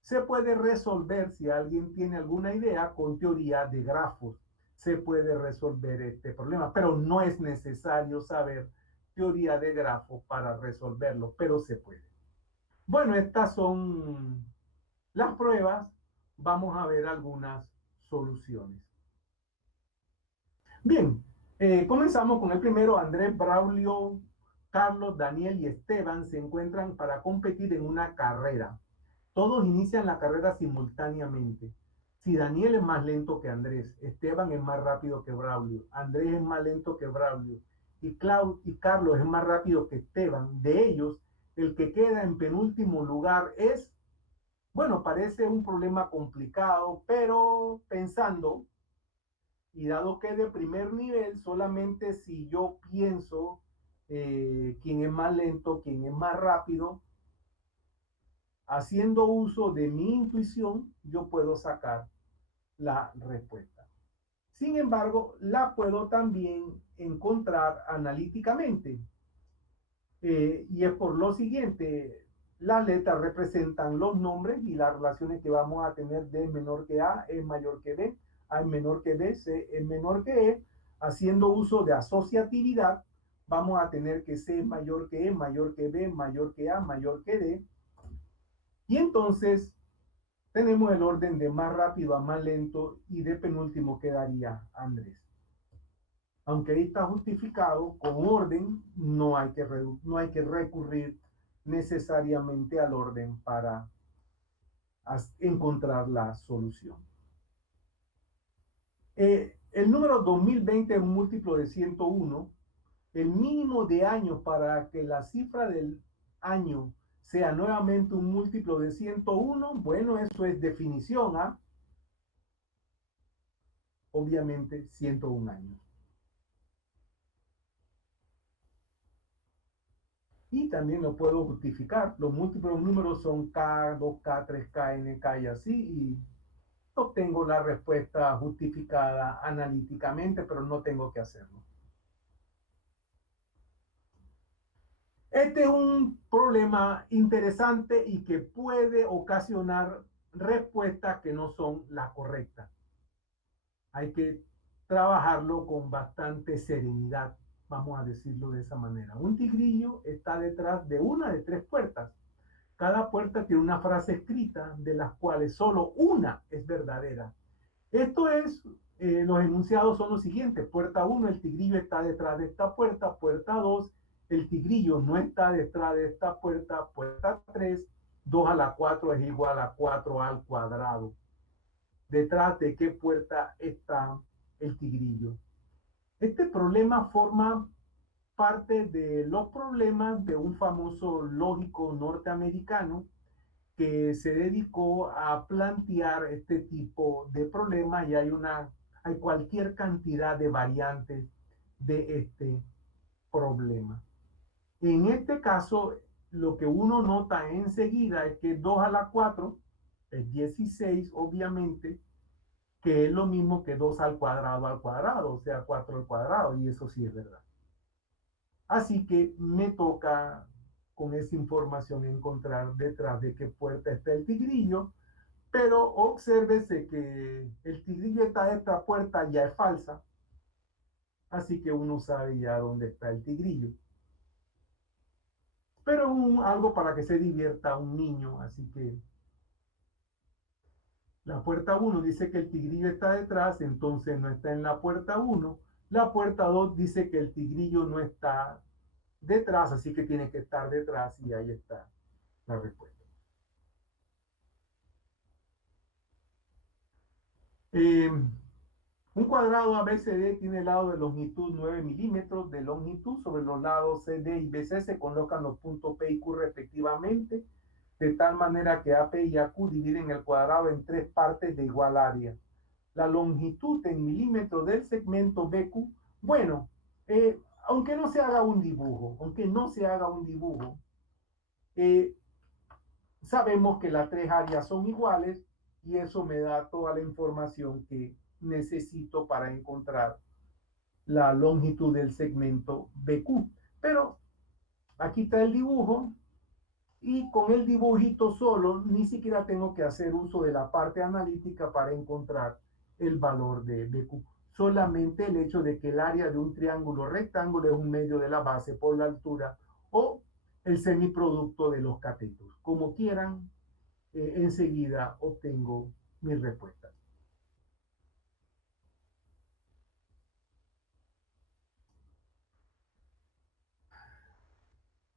se puede resolver, si alguien tiene alguna idea, con teoría de grafos. Se puede resolver este problema, pero no es necesario saber teoría de grafos para resolverlo, pero se puede. Bueno, estas son las pruebas. Vamos a ver algunas soluciones. Bien, comenzamos con el primero. Andrés, Braulio, Carlos, Daniel y Esteban se encuentran para competir en una carrera. Todos inician la carrera simultáneamente. Si Daniel es más lento que Andrés, Esteban es más rápido que Braulio, Andrés es más lento que Braulio y Carlos es más rápido que Esteban, de ellos, el que queda en penúltimo lugar es, bueno, parece un problema complicado, pero pensando, y dado que de primer nivel, solamente si yo pienso quién es más lento, quién es más rápido, haciendo uso de mi intuición, yo puedo sacar la respuesta. Sin embargo, la puedo también encontrar analíticamente. Y es por lo siguiente, las letras representan los nombres y las relaciones que vamos a tener. D menor que A es mayor que B, A es menor que B, C es menor que E. Haciendo uso de asociatividad, vamos a tener que C es mayor que E, mayor que B, mayor que A, mayor que D. Y entonces tenemos el orden de más rápido a más lento y de penúltimo quedaría Andrés. Aunque ahí está justificado, con orden no hay que recurrir necesariamente al orden para encontrar la solución. El número 2020 es un múltiplo de 101. El mínimo de años para que la cifra del año sea nuevamente un múltiplo de 101, bueno, eso es definición, ¿ah? Obviamente 101 años. Y también lo puedo justificar. Los múltiplos números son K, 2K, 3K, NK y así. obtengo la respuesta justificada analíticamente, pero no tengo que hacerlo. Este es un problema interesante y que puede ocasionar respuestas que no son las correctas. Hay que trabajarlo con bastante serenidad, vamos a decirlo de esa manera. Un tigrillo está detrás de una de tres puertas. Cada puerta tiene una frase escrita, de las cuales solo una es verdadera. Esto es, los enunciados son los siguientes. Puerta 1, el tigrillo está detrás de esta puerta. Puerta 2, el tigrillo no está detrás de esta puerta. Puerta 3, 2 a la 4 es igual a 4 al cuadrado. ¿Detrás de qué puerta está el tigrillo? Este problema forma parte de los problemas de un famoso lógico norteamericano que se dedicó a plantear este tipo de problemas y hay cualquier cantidad de variantes de este problema. En este caso, lo que uno nota enseguida es que 2 a la 4 es 16, obviamente, que es lo mismo que 2 al cuadrado, o sea, 4 al cuadrado, y eso sí es verdad. Así que me toca con esa información encontrar detrás de qué puerta está el tigrillo, pero obsérvese que el tigrillo está de esta puerta ya es falsa, así que uno sabe ya dónde está el tigrillo. Pero algo para que se divierta un niño, así que la puerta 1 dice que el tigrillo está detrás, entonces no está en la puerta 1. La puerta 2 dice que el tigrillo no está detrás, así que tiene que estar detrás y ahí está la respuesta. Un cuadrado ABCD tiene lado de longitud 9 milímetros de longitud. Sobre los lados CD y BC se colocan los puntos P y Q respectivamente, de tal manera que AP y AQ dividen el cuadrado en tres partes de igual área. La longitud en milímetros del segmento BQ, bueno, aunque no se haga un dibujo, sabemos que las tres áreas son iguales y eso me da toda la información que necesito para encontrar la longitud del segmento BQ. Pero aquí está el dibujo y con el dibujito solo ni siquiera tengo que hacer uso de la parte analítica para encontrar el valor de BQ. Solamente el hecho de que el área de un triángulo rectángulo es un medio de la base por la altura o el semiproducto de los catetos. Como quieran, enseguida obtengo mi respuesta.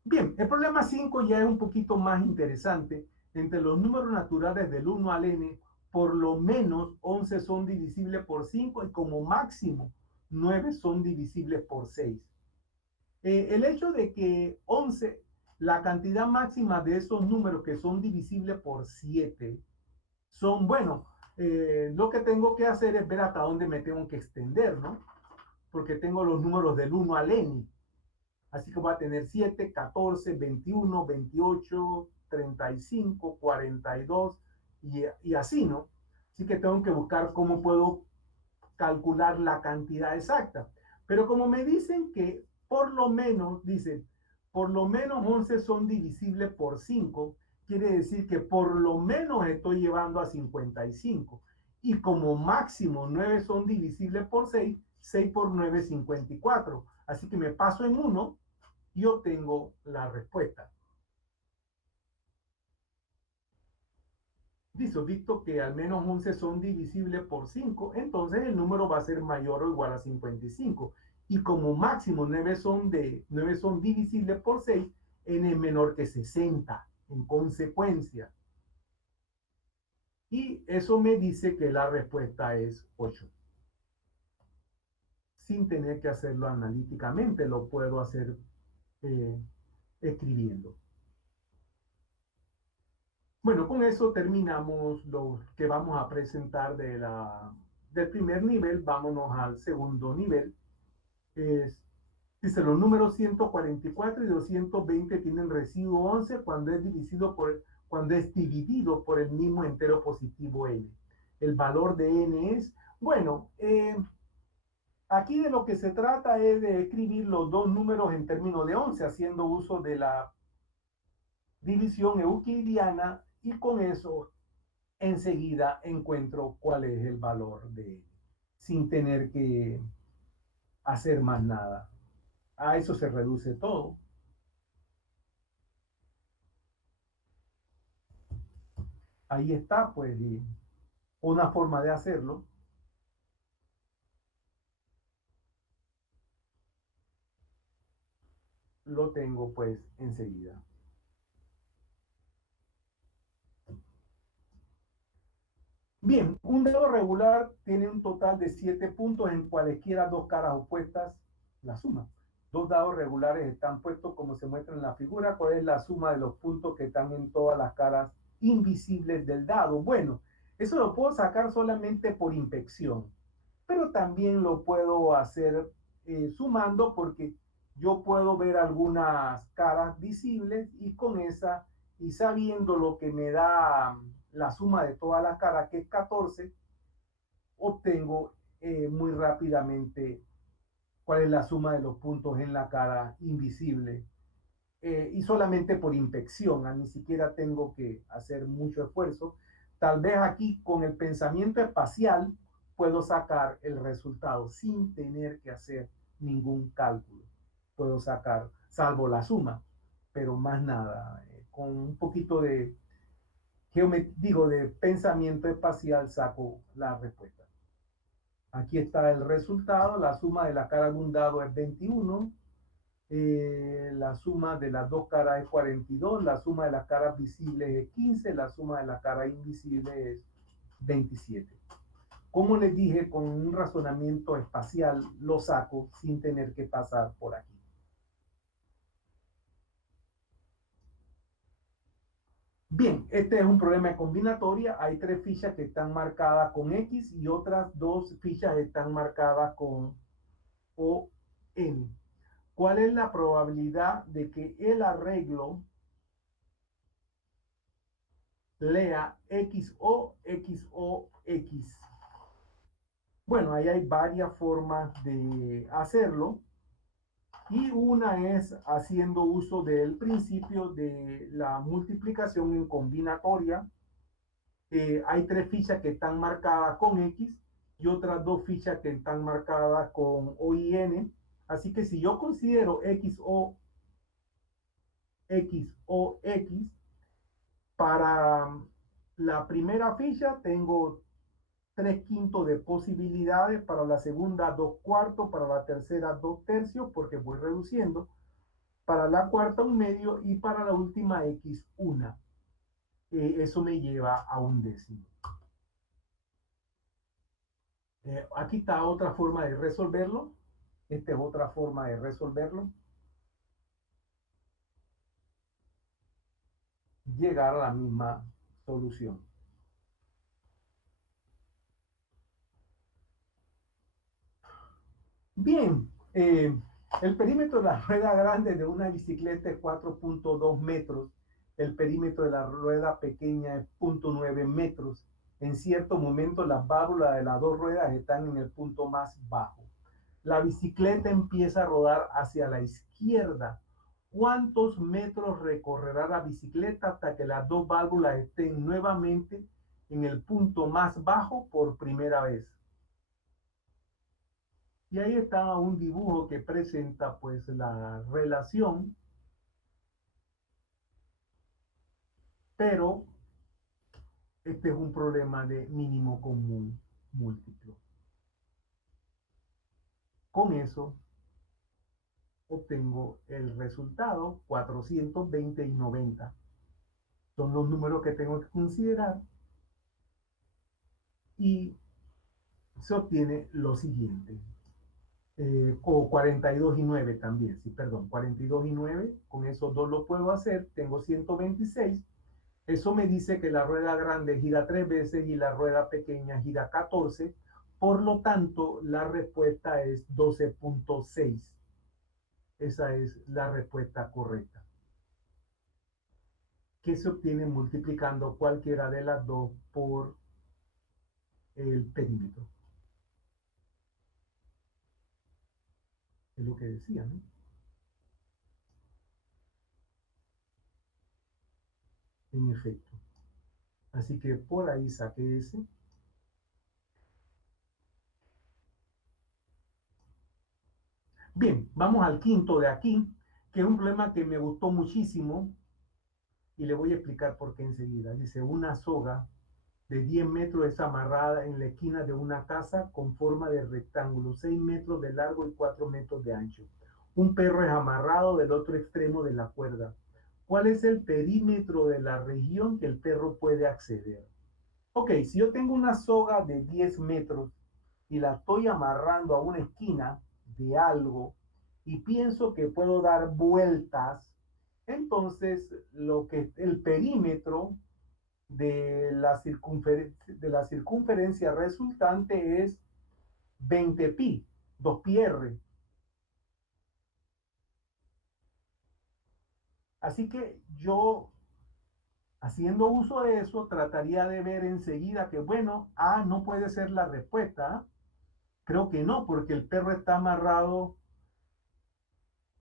Bien, el problema 5 ya es un poquito más interesante. Entre los números naturales del 1 al n, por lo menos 11 son divisibles por 5 y como máximo 9 son divisibles por 6. El hecho de que 11, la cantidad máxima de esos números que son divisibles por 7, son, bueno, lo que tengo que hacer es ver hasta dónde me tengo que extender, ¿no? Porque tengo los números del 1 al n. Así que voy a tener 7, 14, 21, 28, 35, 42 y así, ¿no? Así que tengo que buscar cómo puedo calcular la cantidad exacta. Pero como me dicen que por lo menos, dicen, por lo menos 11 son divisibles por 5, quiere decir que por lo menos estoy llevando a 55. Y como máximo 9 son divisibles por 6, 6 por 9 es 54. Así que me paso en 1 y obtengo la respuesta. Visto que al menos 11 son divisibles por 5, entonces el número va a ser mayor o igual a 55. Y como máximo 9 son divisibles por 6, n es menor que 60, en consecuencia. Y eso me dice que la respuesta es 8. Sin tener que hacerlo analíticamente, lo puedo hacer escribiendo. Bueno, con eso terminamos lo que vamos a presentar del primer nivel. Vámonos al segundo nivel. Dice, los números 144 y 220 tienen residuo 11 cuando es dividido por el mismo entero positivo n. el valor de n es. Bueno, aquí de lo que se trata es de escribir los dos números en términos de 11, haciendo uso de la división euclidiana, y con eso enseguida encuentro cuál es el valor de n, sin tener que hacer más nada. A eso se reduce todo. Ahí está, pues, una forma de hacerlo. Lo tengo, pues, enseguida. Bien, un dado regular tiene un total de 7 puntos en cualesquiera dos caras opuestas, la suma. Dos dados regulares están puestos como se muestra en la figura. ¿Cuál es la suma de los puntos que están en todas las caras invisibles del dado? Bueno, eso lo puedo sacar solamente por inspección, pero también lo puedo hacer sumando, porque yo puedo ver algunas caras visibles y con esa, y sabiendo lo que me da la suma de todas las caras, que es 14, obtengo muy rápidamente cuál es la suma de los puntos en la cara invisible. Y solamente por inspección, ni siquiera tengo que hacer mucho esfuerzo. Tal vez aquí con el pensamiento espacial puedo sacar el resultado sin tener que hacer ningún cálculo. Puedo sacar, salvo la suma, pero más nada. Con un poquito de de pensamiento espacial saco la respuesta. Aquí está el resultado. La suma de la cara de un dado es 21. La suma de las dos caras es 42, la suma de las caras visibles es 15, la suma de la cara invisible es 27. Como les dije, con un razonamiento espacial lo saco sin tener que pasar por aquí. Bien, este es un problema de combinatoria. Hay tres fichas que están marcadas con X y otras dos fichas están marcadas con O, N. ¿Cuál es la probabilidad de que el arreglo lea XO, XO, X? Bueno, ahí hay varias formas de hacerlo, y una es haciendo uso del principio de la multiplicación en combinatoria. Hay tres fichas que están marcadas con X y otras dos fichas que están marcadas con O y N. Así que si yo considero XO, XO, X, para la primera ficha tengo 3/5 de posibilidades, para la segunda 2/4, para la tercera 2/3, porque voy reduciendo, para la cuarta 1/2 y para la última X 1. Eso me lleva a 1/10. Aquí está otra forma de resolverlo. Esta es otra forma de resolverlo. Llegar a la misma solución. Bien, el perímetro de la rueda grande de una bicicleta es 4.2 metros. El perímetro de la rueda pequeña es 0.9 metros. En cierto momento las válvulas de las dos ruedas están en el punto más bajo. La bicicleta empieza a rodar hacia la izquierda. ¿Cuántos metros recorrerá la bicicleta hasta que las dos válvulas estén nuevamente en el punto más bajo por primera vez? Y ahí está un dibujo que presenta pues la relación, pero este es un problema de mínimo común múltiplo. Con eso obtengo el resultado 420 y 90. Son los números que tengo que considerar, y se obtiene lo siguiente. O 42 y 9 también, sí, perdón, 42 y 9, con esos dos lo puedo hacer, tengo 126. Eso me dice que la rueda grande gira 3 veces y la rueda pequeña gira 14. Por lo tanto, la respuesta es 12.6. Esa es la respuesta correcta, que se obtiene multiplicando cualquiera de las dos por el perímetro. Es lo que decía, ¿no? En efecto. Así que por ahí saqué ese. Bien, vamos al quinto de aquí, que es un problema que me gustó muchísimo y le voy a explicar por qué enseguida. Dice, una soga de 10 metros es amarrada en la esquina de una casa con forma de rectángulo, 6 metros de largo y 4 metros de ancho. Un perro es amarrado del otro extremo de la cuerda. ¿Cuál es el perímetro de la región que el perro puede acceder? Ok, si yo tengo una soga de 10 metros y la estoy amarrando a una esquina de algo y pienso que puedo dar vueltas, entonces lo que el perímetro de la circunferencia resultante es 20 pi, 2 pi r. Así que yo, haciendo uso de eso, trataría de ver enseguida que, bueno, A no puede ser la respuesta. Creo que no, porque el perro está amarrado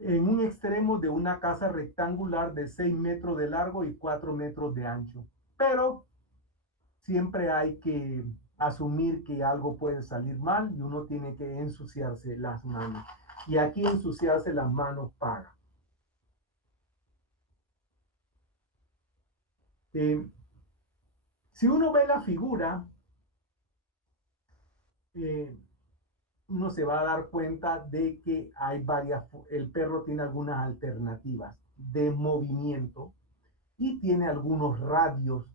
en un extremo de una casa rectangular de 6 metros de largo y 4 metros de ancho. Pero siempre hay que asumir que algo puede salir mal y uno tiene que ensuciarse las manos. Y aquí ensuciarse las manos paga. Eh, si uno ve la figura, eh, uno se va a dar cuenta de que hay varias, el perro tiene algunas alternativas de movimiento y tiene algunos radios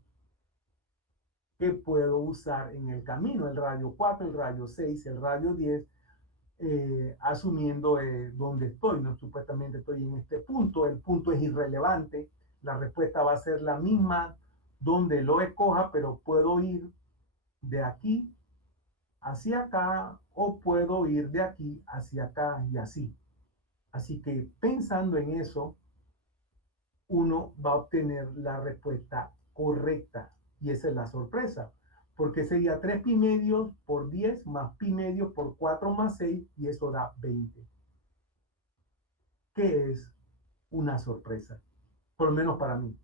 que puedo usar en el camino, el radio 4, el radio 6, el radio 10, asumiendo dónde estoy, no supuestamente estoy en este punto, el punto es irrelevante, la respuesta va a ser la misma donde lo escoja, pero puedo ir de aquí hacia acá o puedo ir de aquí hacia acá y así. Así que pensando en eso, uno va a obtener la respuesta correcta. Y esa es la sorpresa. Porque sería 3 pi medios por 10 más pi medios por 4 más 6 y eso da 20. Que es una sorpresa. Por lo menos para mí.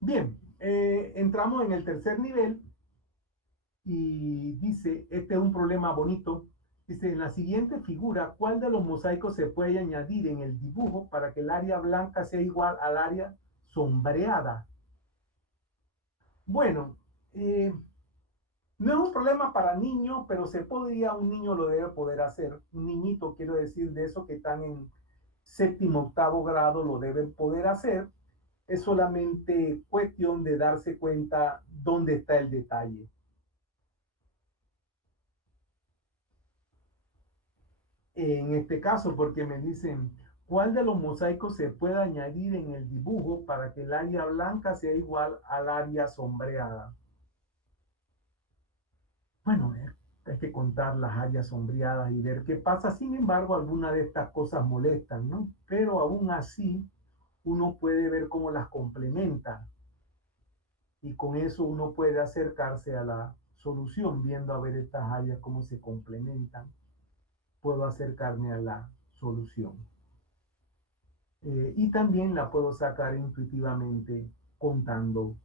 Bien, entramos en el tercer nivel y dice, este es un problema bonito. Dice, en la siguiente figura, ¿cuál de los mosaicos se puede añadir en el dibujo para que el área blanca sea igual al área sombreada? Bueno, no es un problema para niños, pero se podría, un niño lo debe poder hacer. Un niñito, quiero decir, de esos que están en séptimo, octavo grado, lo deben poder hacer. Es solamente cuestión de darse cuenta dónde está el detalle. En este caso, porque me dicen, ¿cuál de los mosaicos se puede añadir en el dibujo para que el área blanca sea igual al área sombreada? Bueno, hay que contar las áreas sombreadas y ver qué pasa. Sin embargo, algunas de estas cosas molestan, ¿no? Pero aún así, uno puede ver cómo las complementa y con eso uno puede acercarse a la solución, viendo a ver estas áreas cómo se complementan. Puedo acercarme a la solución. Y también la puedo sacar intuitivamente contando,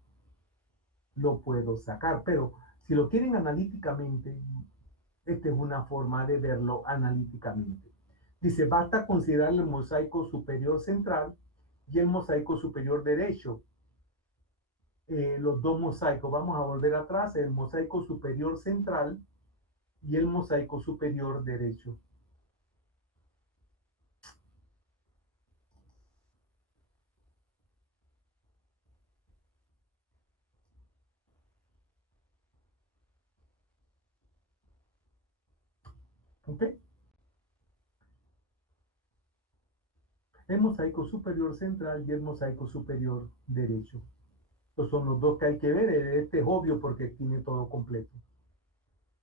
lo puedo sacar. Pero si lo quieren analíticamente, esta es una forma de verlo analíticamente. Dice, basta considerar el mosaico superior central y el mosaico superior derecho. Los dos mosaicos, vamos a volver atrás, el mosaico superior central y el mosaico superior derecho. ¿Ok? El mosaico superior central y el mosaico superior derecho. Estos son los dos que hay que ver. Este es obvio porque tiene todo completo.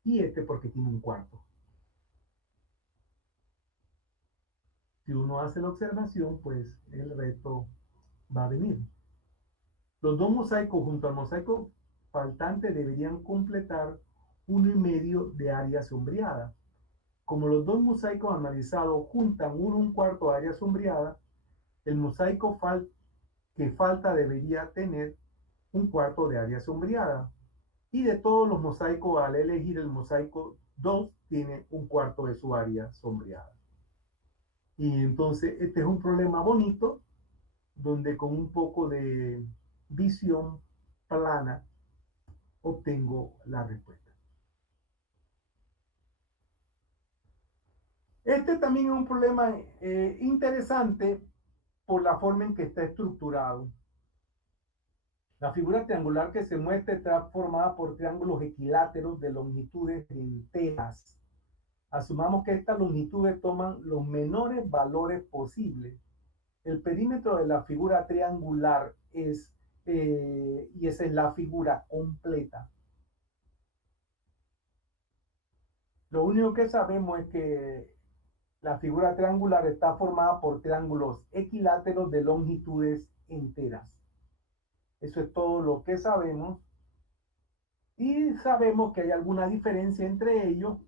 Y este porque tiene un cuarto. Si uno hace la observación, pues el resto va a venir. Los dos mosaicos junto al mosaico faltante deberían completar 1,5 de área sombreada. Como los dos mosaicos analizados juntan 1,25 de área sombreada, el mosaico que falta debería tener 1/4 de área sombreada. Y de todos los mosaicos, al elegir el mosaico 2, tiene 1/4 de su área sombreada. Y entonces este es un problema bonito, donde con un poco de visión plana obtengo la respuesta. Este también es un problema interesante por la forma en que está estructurado. La figura triangular que se muestra está formada por triángulos equiláteros de longitudes enteras. Asumamos que estas longitudes toman los menores valores posibles. El perímetro de la figura triangular es, y esa es la figura completa. Lo único que sabemos es que la figura triangular está formada por triángulos equiláteros de longitudes enteras. Eso es todo lo que sabemos. Y sabemos que hay alguna diferencia entre ellos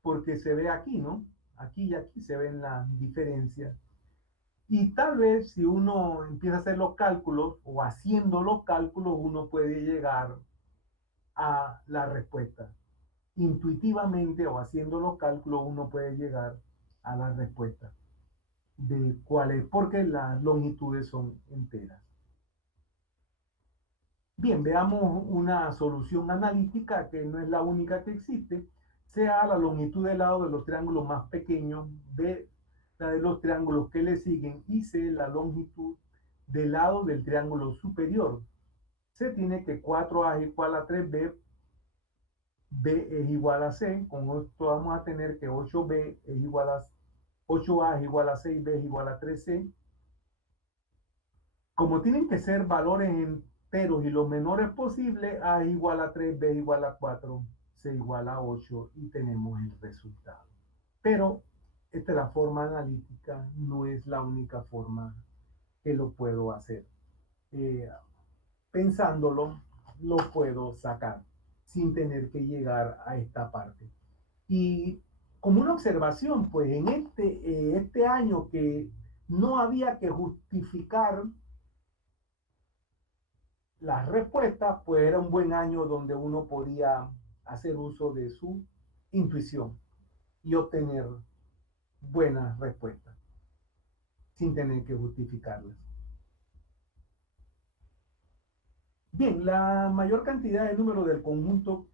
porque se ve aquí, ¿no? Aquí y aquí se ven las diferencias. Y tal vez si uno empieza a hacer los cálculos o haciendo los cálculos, uno puede llegar a la respuesta. Intuitivamente o haciendo los cálculos, uno puede llegar a la respuesta de cuál es, porque las longitudes son enteras. Bien, veamos una solución analítica que no es la única que existe. Sea la longitud del lado de los triángulos más pequeños, B la de los triángulos que le siguen y C la longitud del lado del triángulo superior. Se tiene que 4A es igual a 3B, B es igual a C. Con esto vamos a tener que 8B es igual a 8A es igual a 6B es igual a 3C. Como tienen que ser valores enteros y los menores posibles, A es igual a 3, B es igual a 4, C igual a 8 y tenemos el resultado. Pero esta es la forma analítica, no es la única forma que lo puedo hacer. Pensándolo, lo puedo sacar sin tener que llegar a esta parte. Y como una observación, pues en este año que no había que justificar las respuestas, pues era un buen año donde uno podía hacer uso de su intuición y obtener buenas respuestas sin tener que justificarlas. Bien, la mayor cantidad de números del conjunto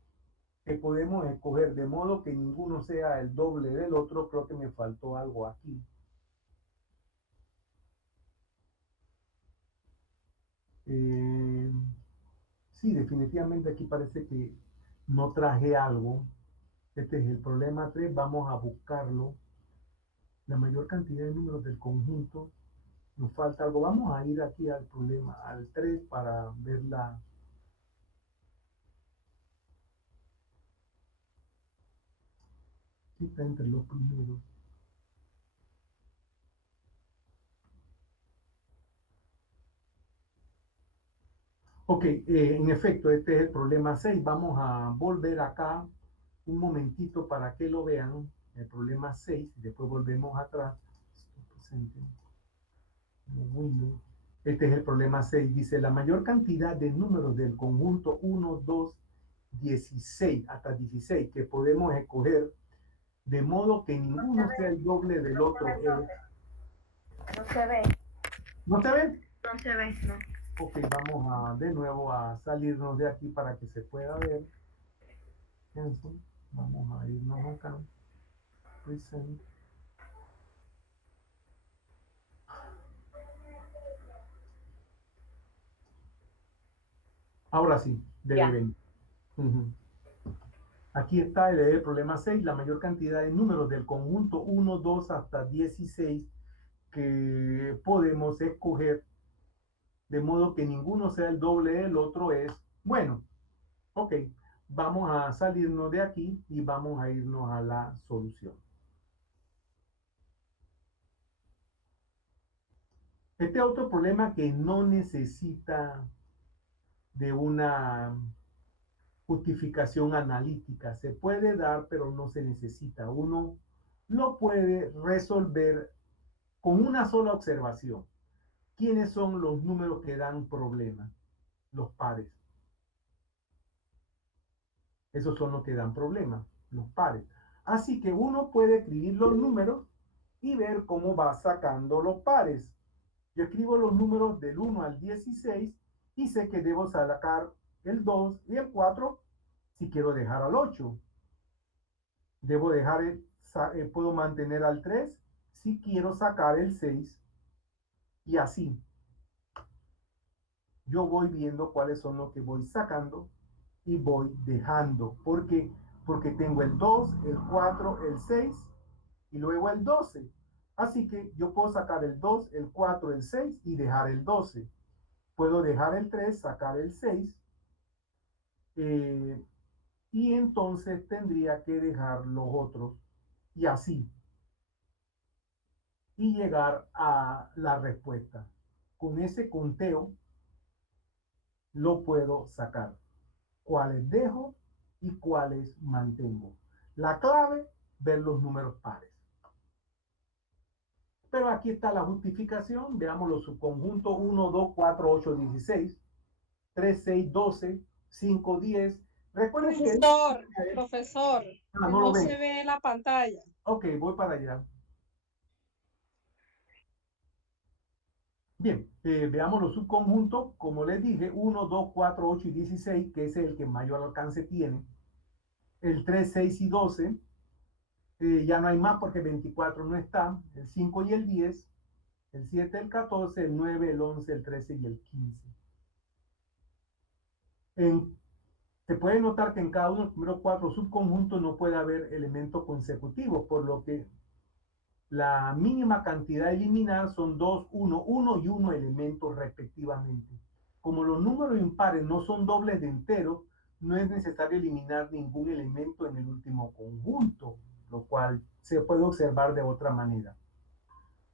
que podemos escoger de modo que ninguno sea el doble del otro, creo que me faltó algo aquí. Eh, sí, definitivamente aquí parece que no traje algo. Este es el problema 3, vamos a buscarlo. La mayor cantidad de números del conjunto. Nos falta algo. Vamos a ir aquí al problema, al 3 para ver la... Cita entre los primeros. Ok, en efecto, este es el problema 6. Vamos a volver acá un momentito para que lo vean. El problema 6, y después volvemos atrás. Este es el problema 6. Dice, la mayor cantidad de números del conjunto 1, 2, 16, hasta 16, que podemos escoger de modo que ninguno sea el doble del otro. No se ve. ¿No se ve? No se ve, no. Ok, vamos a, de nuevo a salirnos de aquí para que se pueda ver. Cancel. Vamos a irnos acá. Present. Ahora sí, debe venir. Aquí está el problema 6, la mayor cantidad de números del conjunto 1, 2 hasta 16 que podemos escoger de modo que ninguno sea el doble del otro es, bueno, ok, vamos a salirnos de aquí y vamos a irnos a la solución. Este otro problema que no necesita de una justificación analítica. Se puede dar, pero no se necesita. Uno lo puede resolver con una sola observación. ¿Quiénes son los números que dan problemas? Los pares. Esos son los que dan problemas, los pares. Así que uno puede escribir los números y ver cómo va sacando los pares. Yo escribo los números del 1 al 16 y sé que debo sacar el 2 y el 4 si quiero dejar al 8. Debo dejar puedo mantener al 3 si quiero sacar el 6 y así. Yo voy viendo cuáles son los que voy sacando y voy dejando. ¿Por qué? Porque tengo el 2, el 4, el 6 y luego el 12. Así que yo puedo sacar el 2, el 4, el 6 y dejar el 12. Puedo dejar el 3, sacar el 6. Y entonces tendría que dejar los otros y así. Y llegar a la respuesta. Con ese conteo lo puedo sacar. Cuáles dejo y cuáles mantengo. La clave, ver los números pares. Pero aquí está la justificación. Veamos los subconjuntos 1, 2, 4, 8, 16, 3, 6, 12, 5, 10. Recuerden Profesor, que... profesor, no lo no ven. se ve la pantalla. Ok, voy para allá. Bien, veamos los subconjuntos. Como les dije, 1, 2, 4, 8 y 16, que es el que mayor alcance tiene. El 3, 6 y 12. Ya no hay más porque 24 no está. El 5 y el 10. El 7, el 14, el 9, el 11, el 13 y el 15. Se puede notar que en cada uno de los primeros 4 subconjuntos no puede haber elementos consecutivos, por lo que la mínima cantidad a eliminar son 2, 1, 1 y 1 elementos respectivamente. Como los números impares no son dobles de enteros, no es necesario eliminar ningún elemento en el último conjunto, lo cual se puede observar de otra manera.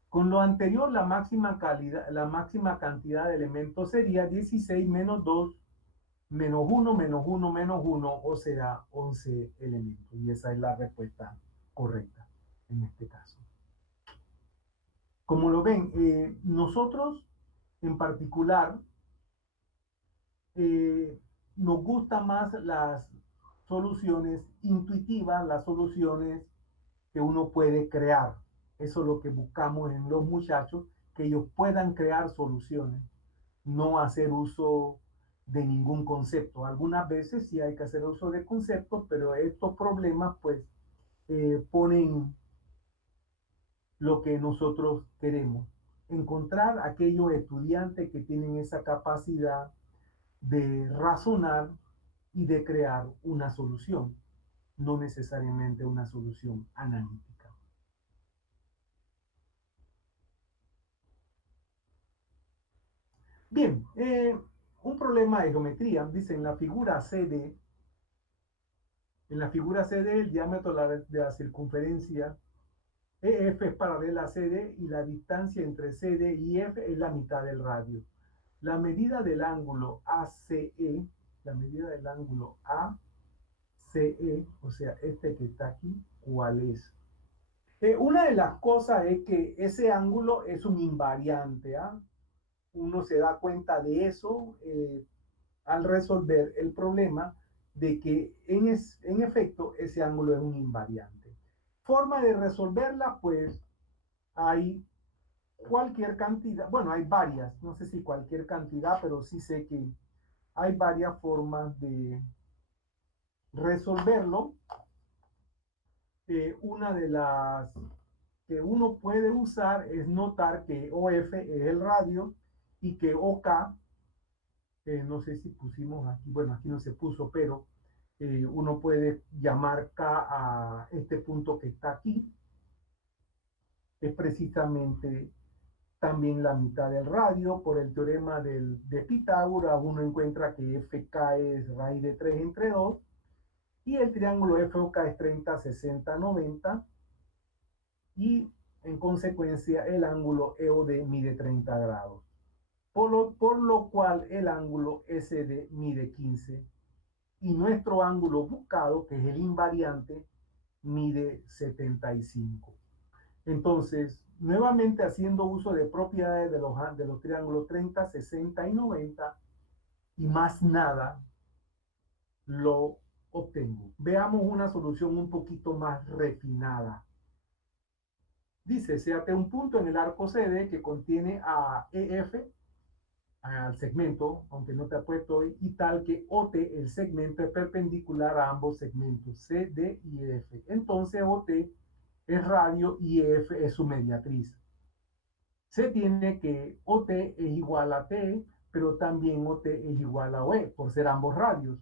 Con lo anterior, la máxima cantidad de elementos sería 16 menos 2, menos 1, menos 1, menos 1, o sea, 11 elementos. Y esa es la respuesta correcta en este caso. Como lo ven, nosotros en particular nos gustan más las soluciones intuitivas, las soluciones que uno puede crear. Eso es lo que buscamos en los muchachos, que ellos puedan crear soluciones, no hacer uso de ningún concepto. Algunas veces sí hay que hacer uso de conceptos, pero estos problemas pues ponen lo que nosotros queremos. Encontrar aquellos estudiantes que tienen esa capacidad de razonar y de crear una solución, no necesariamente una solución analítica. Bien, un problema de geometría, dice en la figura CD, el diámetro de la circunferencia EF es paralela a CD y la distancia entre CD y F es la mitad del radio. La medida del ángulo ACE, o sea, este que está aquí, ¿cuál es? Una de las cosas es que ese ángulo es un invariante. Uno se da cuenta de eso al resolver el problema de que en efecto ese ángulo es un invariante. Forma de resolverla, pues hay cualquier cantidad, bueno, hay varias, no sé si cualquier cantidad, pero sí sé que hay varias formas de resolverlo. Una de las que uno puede usar es notar que OF es el radio y que OK, no sé si pusimos aquí, bueno, aquí no se puso, pero uno puede llamar K a este punto que está aquí, es precisamente también la mitad del radio. Por el teorema de Pitágoras, uno encuentra que FK es raíz de 3 entre 2 y el triángulo FOK es 30, 60, 90 y en consecuencia el ángulo EOD mide 30 grados. por lo cual el ángulo SD mide 15 y nuestro ángulo buscado, que es el invariante, mide 75. Entonces, nuevamente haciendo uso de propiedades de los triángulos 30, 60 y 90 y más nada, lo obtengo. Veamos una solución un poquito más refinada. Dice, se ate un punto en el arco CD que contiene a EF, al segmento, aunque no te apuesto hoy, y tal que OT, el segmento, es perpendicular a ambos segmentos, CD y EF. Entonces OT es radio y EF es su mediatriz. Se tiene que OT es igual a T, pero también OT es igual a OE, por ser ambos radios.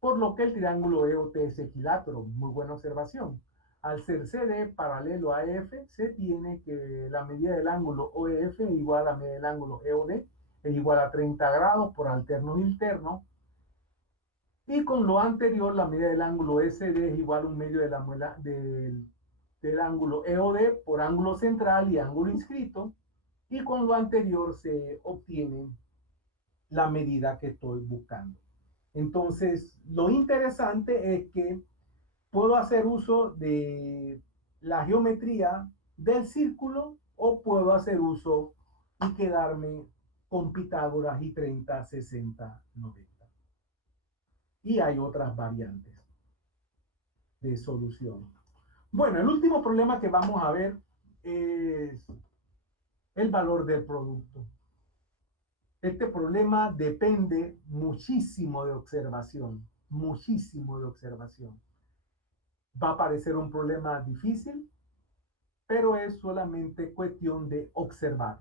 Por lo que el triángulo EOT es equilátero. Muy buena observación. Al ser CD paralelo a EF, se tiene que la medida del ángulo OEF es igual a la medida del ángulo EOD, es igual a 30 grados por alterno interno. Y con lo anterior, la medida del ángulo SD es igual a un medio de la muela del ángulo EOD por ángulo central y ángulo inscrito. Y con lo anterior se obtiene la medida que estoy buscando. Entonces, lo interesante es que puedo hacer uso de la geometría del círculo o puedo hacer uso y quedarme con Pitágoras y 30, 60, 90. Y hay otras variantes de solución. Bueno, el último problema que vamos a ver es el valor del producto. Este problema depende muchísimo de observación, muchísimo de observación. Va a parecer un problema difícil, pero es solamente cuestión de observar.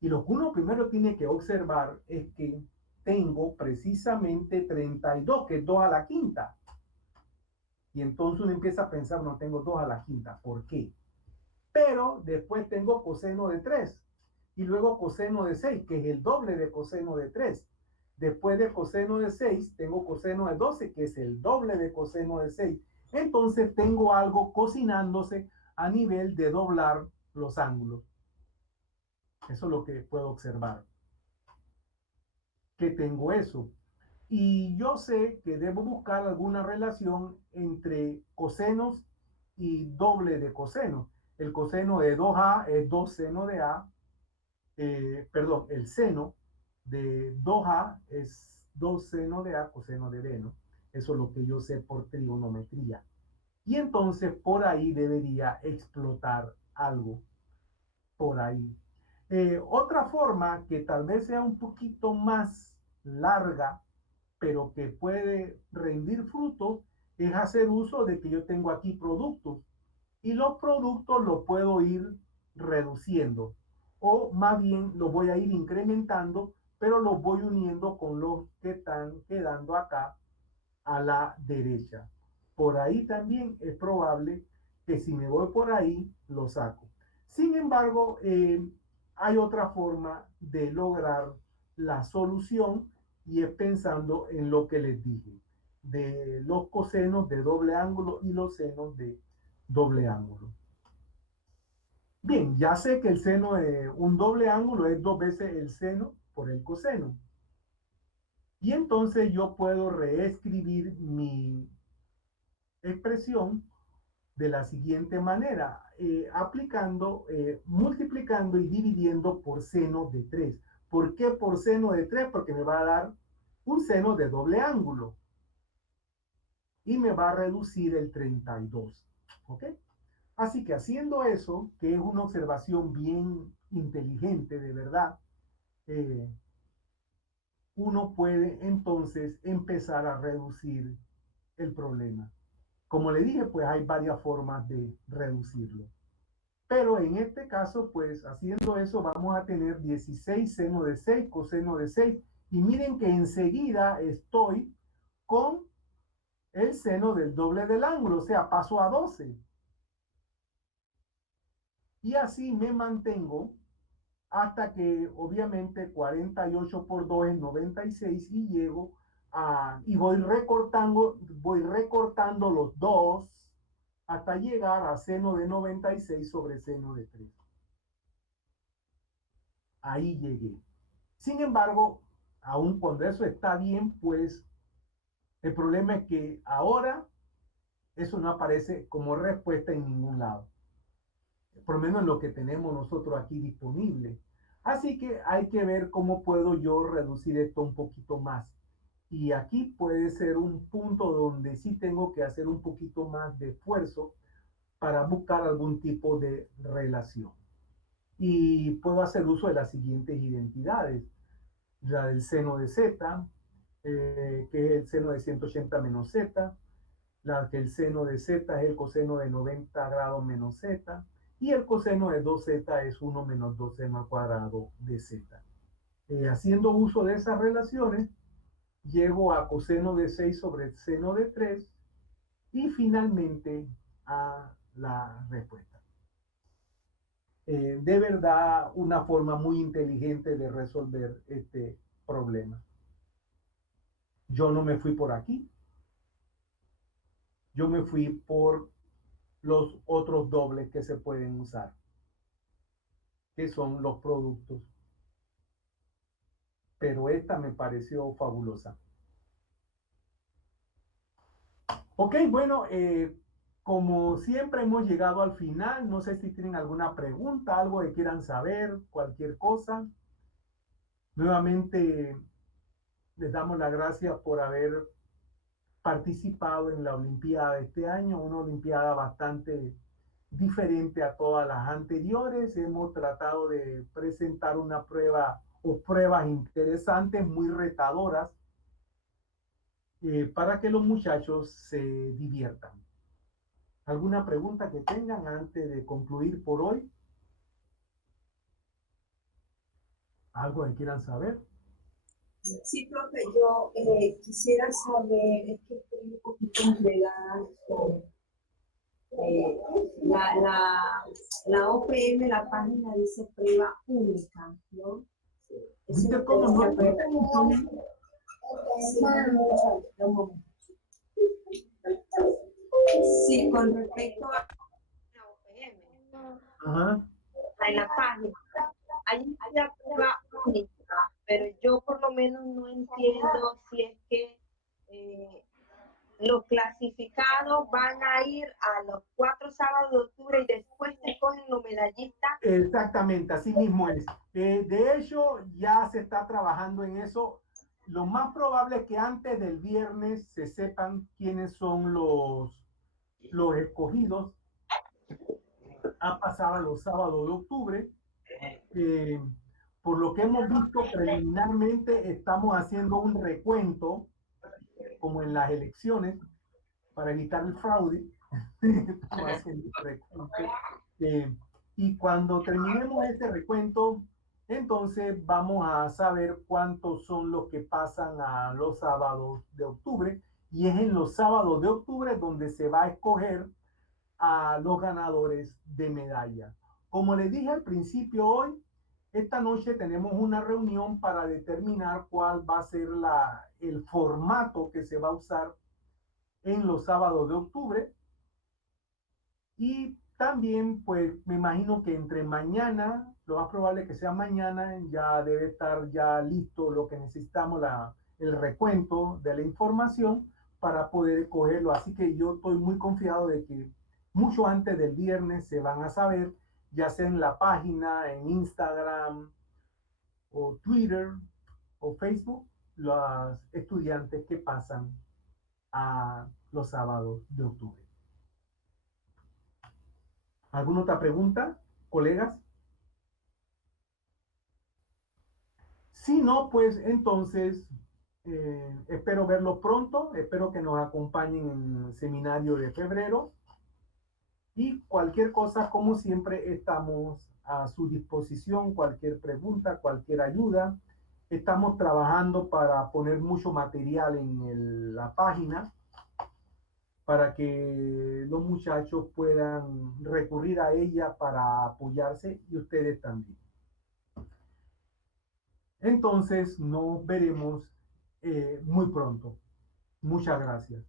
Y lo que uno primero tiene que observar es que tengo precisamente 32, que es 2 a la quinta. Y entonces uno empieza a pensar, no tengo 2 a la quinta, ¿por qué? Pero después tengo coseno de 3 y luego coseno de 6, que es el doble de coseno de 3. Después de coseno de 6, tengo coseno de 12, que es el doble de coseno de 6. Entonces tengo algo cocinándose a nivel de doblar los ángulos. Eso es lo que puedo observar. Que tengo eso. Y yo sé que debo buscar alguna relación entre cosenos y doble de coseno. El coseno de 2A es 2 seno de A. Perdón, el seno de 2A es 2 seno de A coseno de B, ¿no? Eso es lo que yo sé por trigonometría. Y entonces por ahí debería explotar algo. Por ahí. Otra forma que tal vez sea un poquito más larga, pero que puede rendir frutos, es hacer uso de que yo tengo aquí productos. Y los productos los puedo ir reduciendo. O más bien los voy a ir incrementando, pero los voy uniendo con los que están quedando acá a la derecha. Por ahí también es probable que si me voy por ahí, lo saco. Sin embargo, hay otra forma de lograr la solución y es pensando en lo que les dije, de los cosenos de doble ángulo y los senos de doble ángulo. Bien, ya sé que el seno de un doble ángulo es 2 veces el seno por el coseno. Y entonces yo puedo reescribir mi expresión de la siguiente manera, multiplicando y dividiendo por seno de 3. ¿Por qué por seno de 3? Porque me va a dar un seno de doble ángulo y me va a reducir el 32. ¿Ok? Así que haciendo eso, que es una observación bien inteligente, de verdad, uno puede entonces empezar a reducir el problema. Como le dije, pues hay varias formas de reducirlo. Pero en este caso, pues haciendo eso, vamos a tener 16 seno de 6, coseno de 6. Y miren que enseguida estoy con el seno del doble del ángulo, o sea, paso a 12. Y así me mantengo hasta que obviamente 48 por 2 es 96 y llego y voy recortando los dos hasta llegar a seno de 96 sobre seno de 3. Ahí llegué. Sin embargo, aun cuando eso está bien, pues el problema es que ahora eso no aparece como respuesta en ningún lado, por lo menos en lo que tenemos nosotros aquí disponible. Así que hay que ver cómo puedo yo reducir esto un poquito más. Y aquí puede ser un punto donde sí tengo que hacer un poquito más de esfuerzo para buscar algún tipo de relación. Y puedo hacer uso de las siguientes identidades. La del seno de z, que es el seno de 180 menos z, la que el seno de z es el coseno de 90 grados menos z, y el coseno de 2z es 1 menos 2 seno al cuadrado de z. Haciendo uso de esas relaciones, llego a coseno de 6 sobre seno de 3 y finalmente a la respuesta. De verdad, una forma muy inteligente de resolver este problema. Yo no me fui por aquí, yo me fui por los otros dobles que se pueden usar, que son los productos. Pero esta me pareció fabulosa. Ok, bueno, como siempre hemos llegado al final, no sé si tienen alguna pregunta, algo que quieran saber, cualquier cosa. Nuevamente les damos las gracias por haber participado en la Olimpiada este año, una Olimpiada bastante diferente a todas las anteriores. Hemos tratado de presentar una prueba o pruebas interesantes, muy retadoras, para que los muchachos se diviertan. ¿Alguna pregunta que tengan antes de concluir por hoy? ¿Algo que quieran saber? Sí, profe, yo quisiera saber, es que estoy un poquito enredada con eh, la, la, la OPM, la página dice prueba única, ¿no? ¿Viste cómo no? Sí, con respecto a la OPM, Ajá. en la página, hay una prueba única, pero yo por lo menos no entiendo si es que los clasificados van a ir a los 4 sábados de octubre y después te cogen los medallistas. Exactamente, así mismo es. De hecho, ya se está trabajando en eso. Lo más probable es que antes del viernes se sepan quiénes son los escogidos a pasar a los sábados de octubre. Eh, por lo que hemos visto preliminarmente, estamos haciendo un recuento, como en las elecciones, para evitar el fraude. Estamos haciendo un recuento. Y cuando terminemos este recuento, entonces vamos a saber cuántos son los que pasan a los sábados de octubre. Y es en los sábados de octubre donde se va a escoger a los ganadores de medalla. Como les dije al principio, hoy, esta noche tenemos una reunión para determinar cuál va a ser el formato que se va a usar en los sábados de octubre. Y también, pues, me imagino que entre mañana, lo más probable que sea mañana, ya debe estar ya listo lo que necesitamos, el recuento de la información para poder cogerlo. Así que yo estoy muy confiado de que mucho antes del viernes se van a saber, ya sea en la página, en Instagram o Twitter o Facebook, los estudiantes que pasan a los sábados de octubre. ¿Alguna otra pregunta, colegas? Si no, pues entonces espero verlo pronto, espero que nos acompañen en el seminario de febrero y cualquier cosa, como siempre, estamos a su disposición, cualquier pregunta, cualquier ayuda. Estamos trabajando para poner mucho material en la página para que los muchachos puedan recurrir a ella para apoyarse y ustedes también. Entonces nos veremos muy pronto. Muchas gracias.